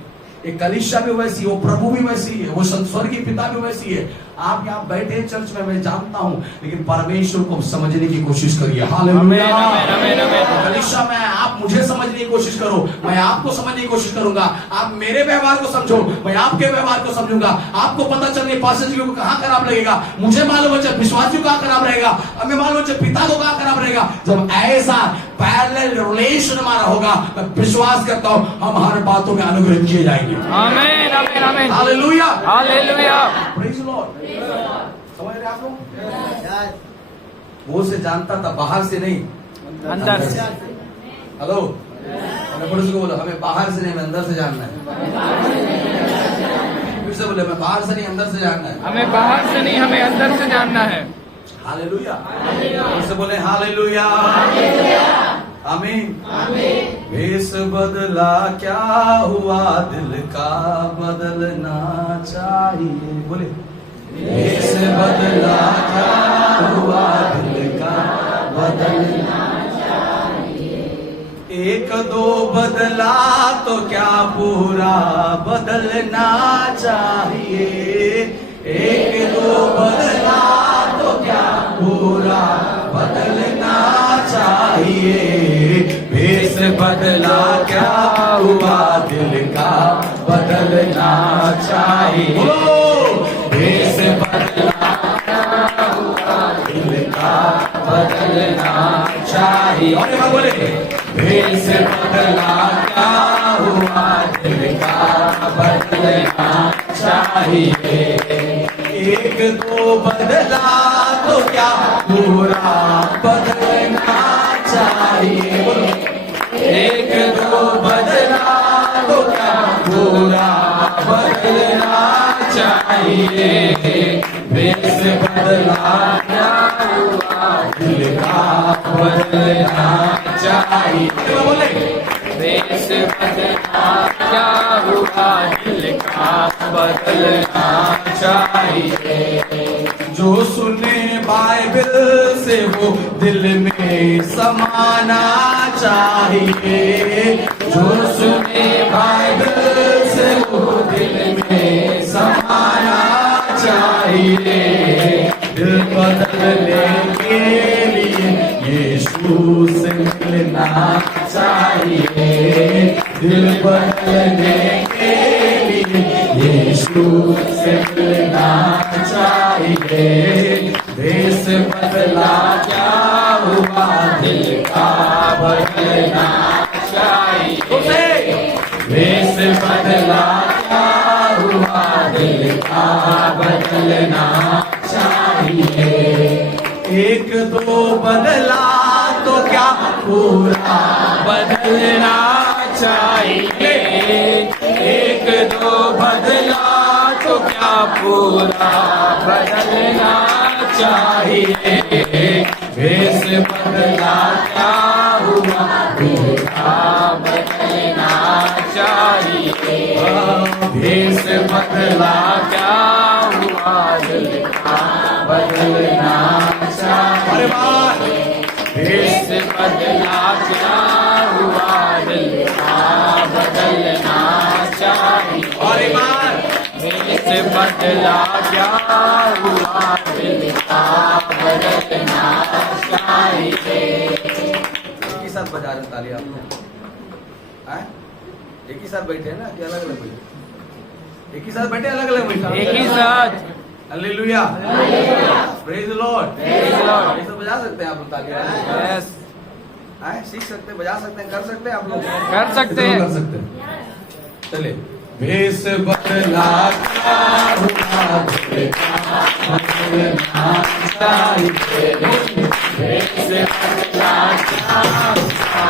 ये कलीसिया भी वैसी है, वो प्रभु भी वैसी है, वो स्वर्गीय पिता भी वैसी है। आप यहाँ बैठे चर्च में, मैं जानता हूँ, लेकिन परमेश्वर को समझने की कोशिश करिए। हालेलुया। कलीसिया में आप मुझे समझने की कोशिश करो, मैं आपको समझने की कोशिश करूंगा। आप मेरे व्यवहार को समझो, मैं आपके व्यवहार को समझूंगा। आपको पता चलने पास्टर को कहाँ खराब लगेगा, मुझे मालूम है विश्वासियों को कहाँ खराब रहेगा, हमें मालूम है पिता को कहाँ खराब रहेगा। जब ऐसा पैरेलल रिलेशन हमारा होगा, मैं विश्वास करता हूँ हम हर बातों में अनुग्रहित किए जाएंगे। आमीन आमीन आमीन। Hallelujah hallelujah. Praise the Lord. समझ रहे आप लोग? Yes. वो से जानता था, बाहर से नहीं, अंदर से। हेलो, अपने पड़ोसी को बोलो, हमें बाहर से नहीं, हमें अंदर से जानना है। फिर से बोले, मैं बाहर से नहीं, अंदर से जानना है। हमें बाहर से नहीं, हमें अंदर से जानना है। हालेलुया। फिर से बोले हालेलुया। आमीन। भेष बदला क्या हुआ, दिल का बदलना चाहिए। बोले भेष बदला क्या हुआ, दिल का बदलना चाहिए। एक दो बदला तो क्या पूरा बदलना चाहिए। एक दो बदला तो क्या पूरा बदलना चाहिए। भेष बदला क्या हुआ, दिल का बदलना चाहिए। भेष बदला क्या हुआ, दिल का बदलना चाहिए। और क्या बोले, भेष बदला क्या हुआ, दिल का बदलना चाहिए। एक दो बदला तो क्या पूरा बदलना चाहिए। एक दो बदला तो क्या पूरा बदलना चाहिए। भेष बदला क्या हुआ, दिल का बदलना चाहिए। बोले भेष बदला क्या हुआ, दिल का बदलना चाहिए। जो सुने बाइबल से वो दिल में समाना चाहिए। जो सुने बाइबल से वो दिल में समाना चाहिए। दिल बदलने के लिए यीशु से मिलना चाहिए। दिल बदलने के लिए यीशु से मिलना चाहिए। भेष बदला क्या हुआ, दिल का बदलना चाहिए। भेष बदला क्या हुआ, दिल का बदलना चाहिए। एक दो बदला तो क्या पूरा बदलना चाहिए। एक दो बदला तो क्या पूरा बदलना चाहिए। भेष बदला क्या हुआ, दिल का बदलना चाहिए। भेष बदला क्या हुआ, दिल का बदलना चाहिए। भेष बदला क्या हुआ, दिल का बदलना चाहिए। भेष बदला क्या हुआ, दिल का बदलना चाहिए। एक ही साथ बजा रहे ताली आप लोग, एक ही साथ बैठे हैं ना कि अलग अलग बैठे? एक ही साथ बैठे, अलग अलग बैठे? एक ही साथ। Hallelujah, praise the Lord. ये सब बजा सकते हैं आप लोग ताली? यस, सीख सकते हैं, बजा सकते हैं, कर सकते हैं आप लोग? कर सकते हैं। कर सकते हैं। चलिए। भेष बदला क्या हुआ, दिल का बदलना चाहिए। भेष बदला क्या हुआ,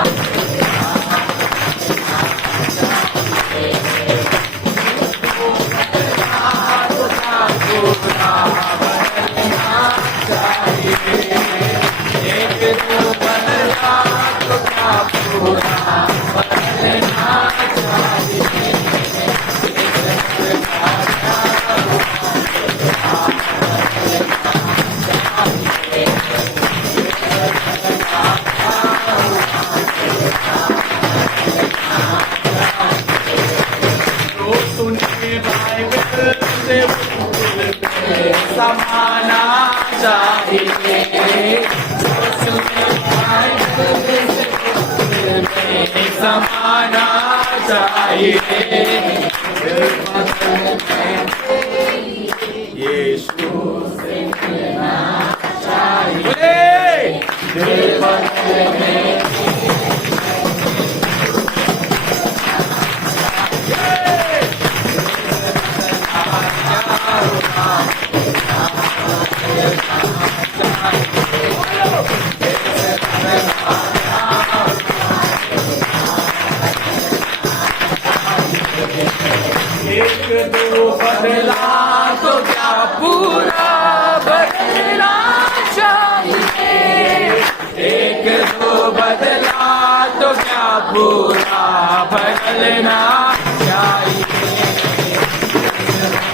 यीशु से मिलना चाहिए, दिल बदलने एक दो बदला तो क्या पूरा बदलना चाहिए, एक दो बदला तो क्या पूरा बदलना चाहिए,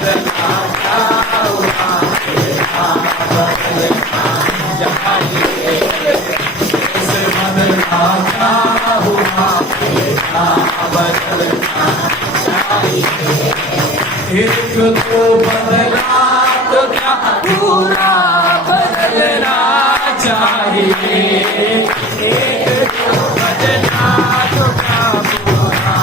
बदलना हुआ बदलना चाहिए, बदलना हुआ बदलना चाहिए, एक तो बदला तो क्या पूरा बदलना चाहिए, एक तो बदला तो क्या पूरा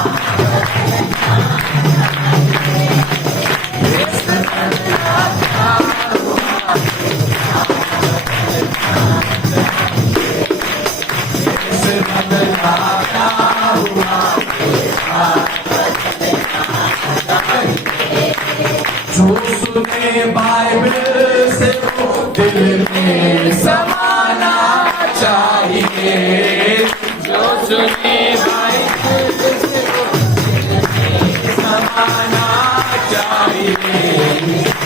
जो सुने बाइबल से वो दिल में समाना चाहिए, जो सुने बाइबल से वो दिल में समाना चाहिए,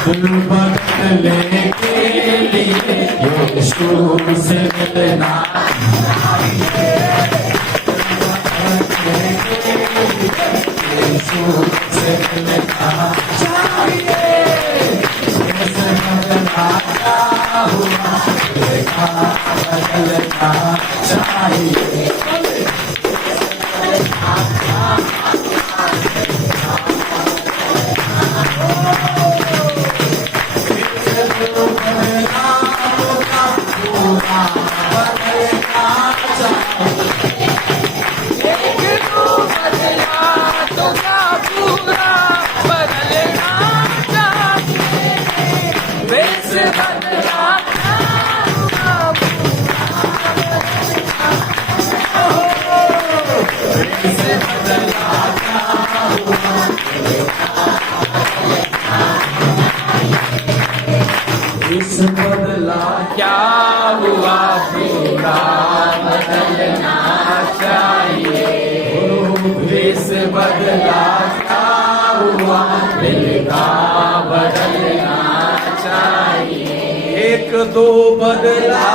दिल बदलने के लिए यीशु से मिलना चाहिए, यीशु से मिलना चाहिए, बदलना चाहिए, इस बदला क्या हुआ पूरा बदलना चाहिए, इस बदला क्या हुआ दिल का बदलना चाहिए, एक दो बदला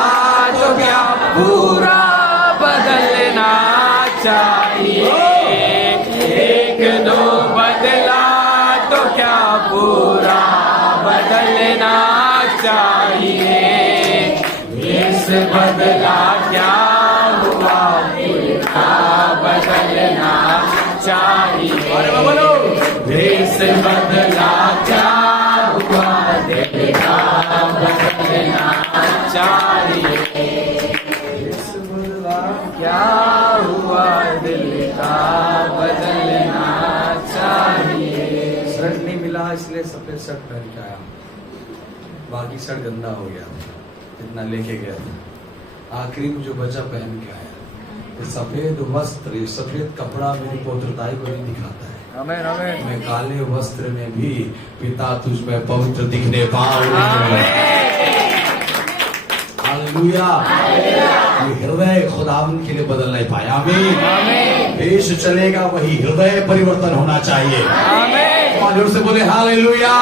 तो क्या पूरा बदलना चाहिए, एक दो बदला तो क्या पूरा बदलना चाहिए, इस बदला क्या हुआ पूरा बदलना चाहिए, इस बदला क्या हुआ दिल का बदलना चाहिए, इस बदला क्या हुआ दिल का बदलना चाहिए। शर्ट नहीं मिला इसलिए सफेद शर्ट पहन के आया, बाकी शर्ट गंदा हो गया जितना लेके गया था, आखिरी में जो बचा पहन के आया, ये सफेद वस्त्र ये सफेद कपड़ा मेरी पवित्रताई को नहीं दिखाता है, आमीन आमीन। मैं काले वस्त्र में भी पिता तुझ में पवित्र दिखने पाऊंगा, हालेलुया। ये हृदय खुदावन के लिए बदल नहीं पाया, आमीन। देश चलेगा वही हृदय परिवर्तन होना चाहिए, आमीन। और जोर से बोले हालेलुया।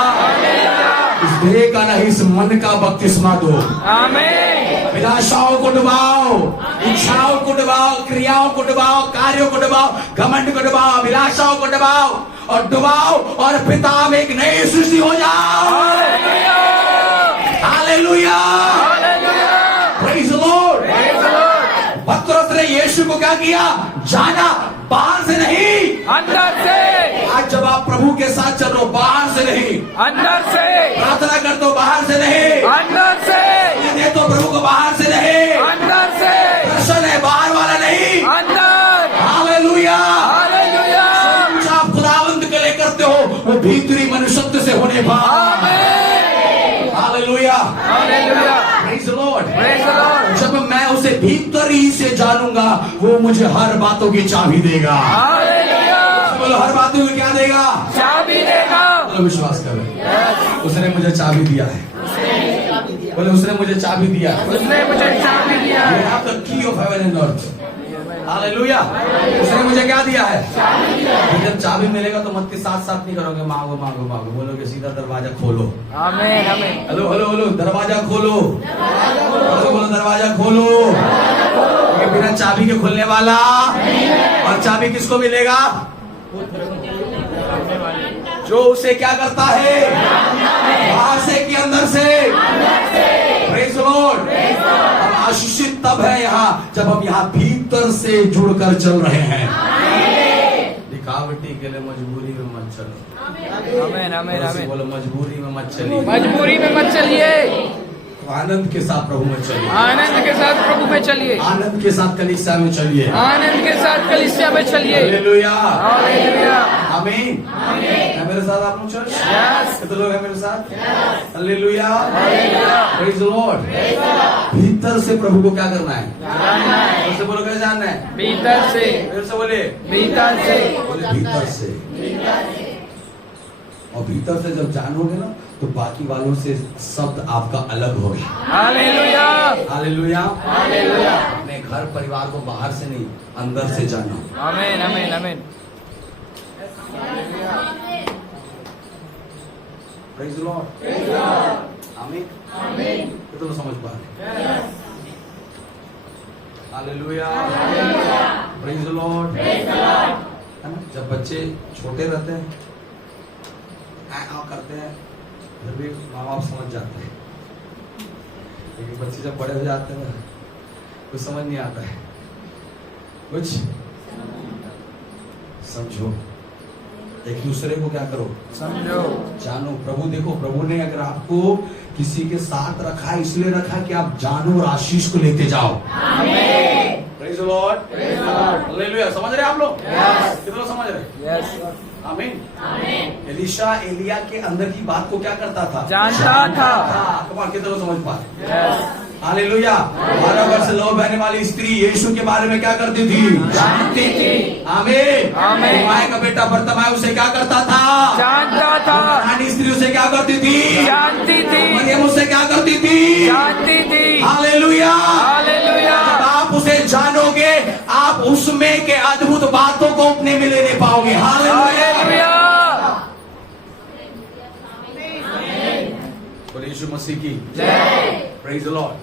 इस देह का नहीं इस मन का बपतिस्मा दो, आमीन। अभिलाषाओं को डुबाओ, इच्छाओं को डुबाओ, क्रियाओं को डुबाओ, कार्यों को डुबाओ, घमंड को डुबाओ, अभिलाषाओं को डुबाओ और डुबाओ और पिता में एक नई सृष्टि हो जाओ, हालेलुया। Praise the Lord. पतरस ने यीशु को क्या किया? जाना, बाहर से नहीं, अंदर से। आज जब आप प्रभु के साथ चल रहे हो, बाहर से नहीं, अंदर से। प्रार्थना करते हो, बाहर से नहीं, अंदर से। दे तो प्रभु को बाहर से नहीं, अंदर से। दर्शन है बाहर वाला नहीं, अंदर। हालेलुया। हालेलुया। आप खुदावंत के लिए करते हो होने पाए। Hallelujah, hallelujah, praise the Lord. Praise the Lord, जब मैं उसे भीतर ही से जानूंगा, वो मुझे हर बातों की चाबी देगा। हालेलुया, बोलो, हर बातों की क्या देगा? चाबी देगा। बोलो, विश्वास करो, उसने मुझे चाबी दिया है। बोले, उसने मुझे चाबी दिया है। उसने मुझे चाबी दिया You है। have the key of heaven and earth. Hallelujah, उसने मुझे क्या दिया है? तो जब चाबी मिलेगा तो मत के साथ साथ नहीं करोगे, मांगो मांगो मांगो, बोलोगे सीधा दरवाजा खोलो। आमीन, आमीन। हेलो हेलो हेलो, दरवाजा खोलो, बोलो दरवाजा खोलो, क्योंकि बिना चाबी के खुलने वाला। और चाबी किसको मिलेगा? जो उसे क्या करता है, बाहर से कि अंदर से। Praise the Lord. हम आशीषित तब है यहाँ जब हम यहाँ भीतर से जुड़कर चल रहे हैं। दिखावटी के लिए मजबूरी में मत चलो। आमीन, आमीन, आमीन। बोलो, मजबूरी में मत चलिए, मजबूरी में मत चलिए, आनंद के साथ प्रभु में चलिए। आनंद के साथ प्रभु में चलिए, आनंद के साथ कलीसिया में चलिए। आनंद के साथ कलीसिया में चलिए। हालेलुया, हालेलुया, आमीन। है मेरे साथ आप लोग चर्च? यस, कितने लोग हैं मेरे साथ? Hallelujah, hallelujah. Praise the Lord. भीतर से प्रभु को क्या करना है? जानना है, फिर से बोलो, कैसे जानना है? भीतर से, फिर से बोले, भीतर से। बोले भीतर से। और भीतर से जब जानोगे ना, तो बाकी वालों से शब्द आपका अलग होगा। Hallelujah, hallelujah, hallelujah. अपने घर परिवार को बाहर से नहीं, अंदर से जानो। आमीन, आमीन, आमीन। प्रेज द लॉर्ड, आमीन, तो समझ पा रहे? Hallelujah, praise the Lord. है ना? जब बच्चे छोटे रहते हैं, करते हैं, फिर भी माँ बाप समझ जाते हैं, लेकिन बच्चे जब बड़े हो जाते हैं कुछ समझ नहीं आता है। कुछ समझो, एक दूसरे को क्या करो, समझो, जानो। प्रभु देखो, प्रभु ने अगर आपको किसी के साथ रखा है, इसलिए रखा कि आप जानो और आशीष को लेते जाओ। Praise the Lord, hallelujah. समझ रहे आप लोग? कितने लोग समझ रहे? यस, आमीन। एलीशा एलिया के अंदर की बात को क्या करता था? जानता था। कमाल, कितने लोग समझ पा रहे? Yes, hallelujah. 12 वर्ष लौ बहने वाली स्त्री यीशु के बारे में क्या करती थी? जानती थी। आमीन, आमीन। माय का बेटा बर्तमाय उसे क्या करता था? जानता था। रानी स्त्री उसे क्या करती थी? जानती थी, मरियम उसे क्या करती थी? जानती थी। Hallelujah, hallelujah. जब आप उसे जानोगे, आप उसमें के अद्भुत बातों को अपने में लेने पाओगे। Hallelujah, hallelujah. बोले यीशु मसीह की जय। Praise the Lord.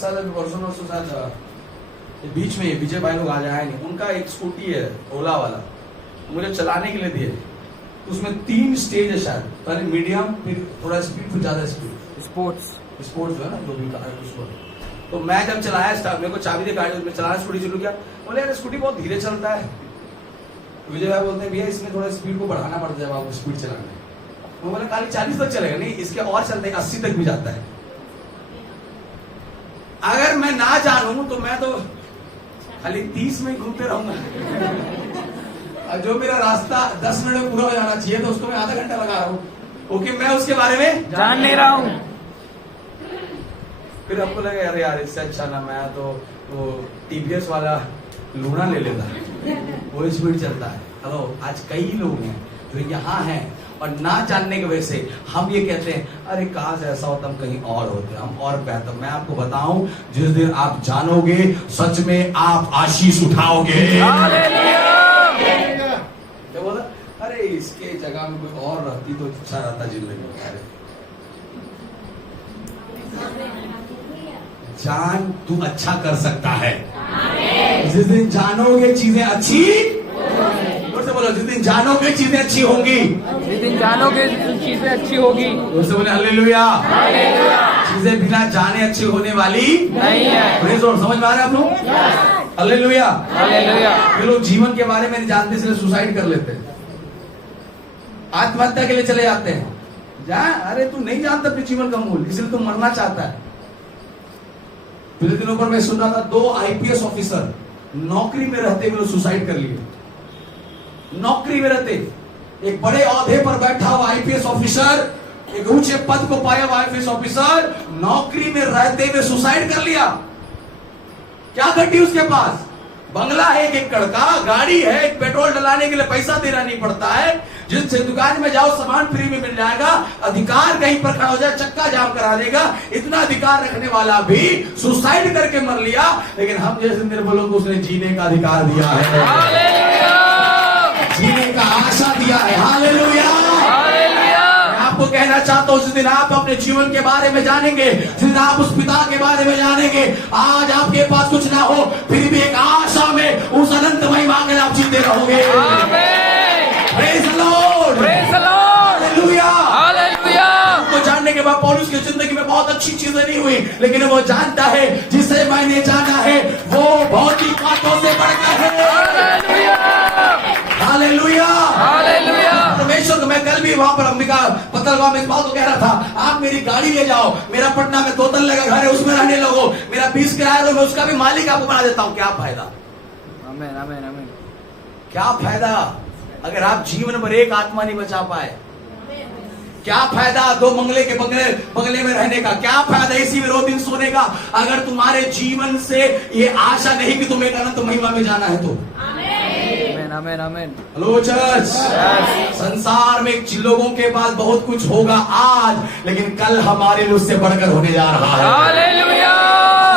शायद अभी परसों शायद बीच में ये विजय भाई लोग आ जाए नहीं, उनका एक स्कूटी है ओला वाला, मुझे चलाने के लिए दिए। उसमें 3 स्टेज है शायद, पहले मीडियम, फिर थोड़ा स्पीड, फिर ज्यादा स्पीड। स्पोर्ट्स जो है ना, जो भी उसको। तो मैं जब चलाया स्टार्ट, मेरे को चाबी दे गाड़ी में चलाना स्कूटी शुरू किया, बोले यार स्कूटी बहुत धीरे चलता है। विजय भाई बोलते हैं भैया इसमें थोड़ा स्पीड को बढ़ाना पड़ता है जब आप स्पीड चलाना है। मैं बोला खाली 40 तक चलेगा, नहीं इसके और चलते हैं 80 तक भी जाता है। अगर मैं ना जानूं तो मैं तो खाली 30 में घूमते रहूंगा। जो मेरा रास्ता 10 मिनट में पूरा हो जाना चाहिए, तो उसको मैं आधा घंटा लगा रहा हूँ, क्योंकि मैं उसके बारे में जान नहीं रहा हूँ। फिर हमको लगा यार यार इससे अच्छा ना मैं तो वो टीवीएस वाला लूना ले लेता, वो स्पीड चलता है। हेलो, आज कई लोग हैं जो यहाँ हैं और ना जानने की वजह से हम ये कहते हैं अरे काश ऐसा होता हम कहीं और होते, हम और बेहतर। मैं आपको बताऊं, जिस दिन आप जानोगे सच में आप आशीष उठाओगे। क्या बोला? अरे इसके जगह में कोई और रहती तो अच्छा रहता जिंदगी में। अरे जान तू अच्छा कर सकता है। जिस दिन जानोगे चीजें अच्छी, से बोलो जिस दिन जानोगे चीजें अच्छी होंगी, जिस दिन जानोगे चीजें अच्छी होगी। उससे बोले हालेलुया। चीजें बिना जाने अच्छी होने वाली नहीं है। Praise Lord. समझ में आ रहा है आप लोग? Hallelujah, hallelujah. ये लोग जीवन के बारे में नहीं जानते इसलिए सुसाइड कर लेते हैं, आत्महत्या के लिए चले जाते हैं। अरे तू नहीं जानता अपने जीवन का मूल, इसलिए तू मरना चाहता है। पिछले दिनों पर मैं सुन रहा था 2 आईपीएस ऑफिसर नौकरी में रहते हुए सुसाइड कर लिए। नौकरी में रहते एक बड़े ओहदे पर बैठा हुआ आईपीएस ऑफिसर, एक ऊंचे पद को पाया हुआ आईपीएस ऑफिसर नौकरी में रहते हुए सुसाइड कर लिया। क्या घटी उसके पास? बंगला है 1 एकड़ का, गाड़ी है, पेट्रोल डलाने के लिए पैसा देना नहीं पड़ता है, जिससे दुकान में जाओ सामान फ्री में मिल जाएगा, अधिकार कहीं पर खड़ा हो जाए चक्का जाम करा देगा, इतना अधिकार रखने वाला भी सुसाइड करके मर लिया। लेकिन हम जैसे निर्बलों को उसने जीने का अधिकार दिया है, जीने का आशा दिया है। हालेलुया। आपको कहना चाहता हूं, जिस दिन आप अपने जीवन के बारे में जानेंगे, जिस दिन आप उस पिता के बारे में जानेंगे, आज आपके पास कुछ ना हो फिर भी एक आशा में उस अनंत महिमा के आप जीते रहोगे। Praise the Lord, praise the Lord, hallelujah, hallelujah. को जानने के बाद पौलुस की जिंदगी में बहुत अच्छी चीजें नहीं हुई, लेकिन वो जानता है जिसे मैंने जाना है वो भौतिक बातों से बढ़कर है। Hallelujah, hallelujah. परमेश्वर को मैं कल भी वहां पर अंबिका पत्तलगांव में इस बात को कह रहा था, आप मेरी गाड़ी ले जाओ, मेरा पटना में 2 तल्ले का घर है, उसमें रहने लगो, मेरा 20 किराया दो, मैं उसका भी मालिक आपको बना देता हूं। क्या फायदा? आमीन, आमीन, आमीन। क्या फायदा अगर आप जीवन भर एक आत्मा नहीं बचा पाए? क्या फायदा 2 बंगले में रहने का? क्या फायदा इसी में 2 दिन सोने का अगर तुम्हारे जीवन से ये आशा नहीं कि तुम्हें अनंत महिमा में जाना है तो? आमीन, आमीन, आमीन। Hello church. संसार में लोगों के पास बहुत कुछ होगा आज, लेकिन कल हमारे लिए उससे बढ़कर होने जा रहा है। हालेलुया।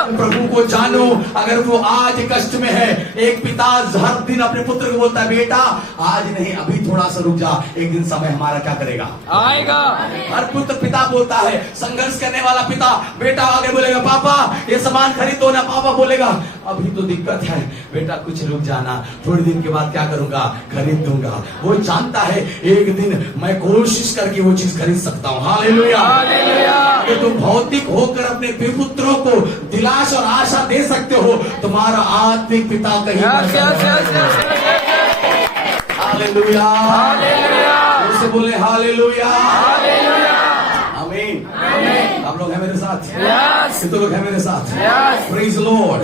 प्रभु को जानो। अगर वो आज कष्ट में है, एक पिता हर दिन अपने पुत्र को बोलता है, बेटा आज नहीं अभी थोड़ा सा रुक जा, एक दिन समय हमारा क्या करेगा, आएगा। हर पुत्र पिता बोलता है। संघर्ष करने वाला पिता बेटा आगे बोलेगा, पापा ये सामान खरीद दो ना। पापा बोलेगा, अभी तो दिक्कत है बेटा, कुछ रुक जाना, थोड़ी दिन के बाद क्या करूंगा, खरीद दूंगा। वो जानता है एक दिन मैं कोशिश करके वो चीज खरीद सकता हूँ। Hallelujah, hallelujah. अगर तुम भौतिक होकर अपने पुत्रों को दिलास और आशा दे सकते हो, तुम्हारा आत्मिक पिता कहीं हालेलुया, हालेलुया। उससे बोले हालेलुया, हालेलुया, आमीन। आप लोग हैं मेरे साथ? कितने लोग हैं मेरे साथ? Praise the Lord.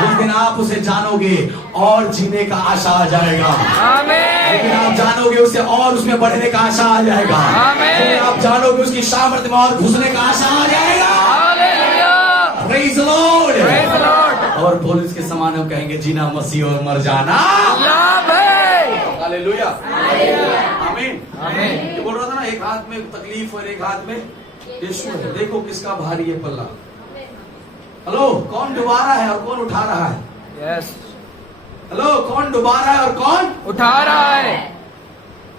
जिस दिन आप उसे जानोगे और जीने का आशा आ जाएगा, आमीन। लेकिन आप जानोगे उसे और उसमें बढ़ने का आशा आ जाएगा, आमीन। आप जानोगे उसकी सामर्थ्य में और घुसने का आशा आ जाएगा। Hallelujah, praise the Lord, praise the Lord. और पौलुस के समान हम कहेंगे, जीना मसीह और मर जाना लाभ है। हालेलुया, आमीन, आमीन। ये बोल रहा था ना, एक हाथ में तकलीफ और एक हाथ में यीशु है। देखो किसका भारी है पल्ला। हेलो, कौन डुबा रहा है और कौन उठा रहा है? यस। हेलो, कौन डुबा रहा है और कौन उठा रहा है?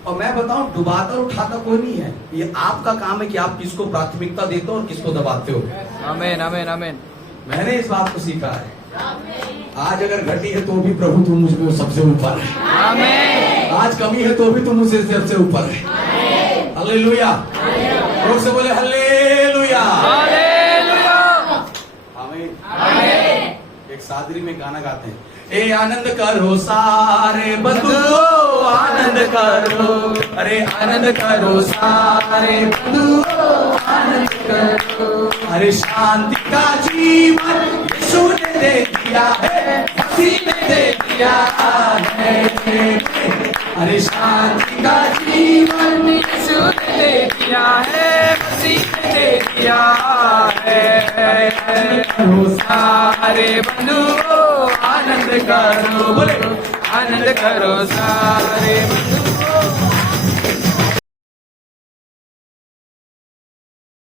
और मैं बताऊं, डुबाता और उठाता कोई नहीं है। ये आपका काम है कि आप किसको प्राथमिकता देते हो और किसको दबाते हो। आमीन, आमीन, आमीन। मैंने इस बात को सीखा है। आज अगर घटी है तो भी प्रभु तुम मुझमें सबसे ऊपर है। आमीन। आज कमी है तो भी तुम मुझसे सबसे ऊपर है। हालेलुया। लोग से बोले हालेलुया, हालेलुया, आमीन, आमीन। एक सादरी में गाना गाते हैं, ए आनंद करो सारे बंधुओं, आनंद करो, अरे आनंद करो सारे बंधुओं, आनंद करो। अरे शांति का जीवन यीशु ने दे दिया है, मसीह ने दे दिया है। अरे शांति का जीवन यीशु ने दे दिया है, मसीह ने दे दिया है। सारे बंधुओं आनंद करो, बोले आनंद करो सारे बंधुओं।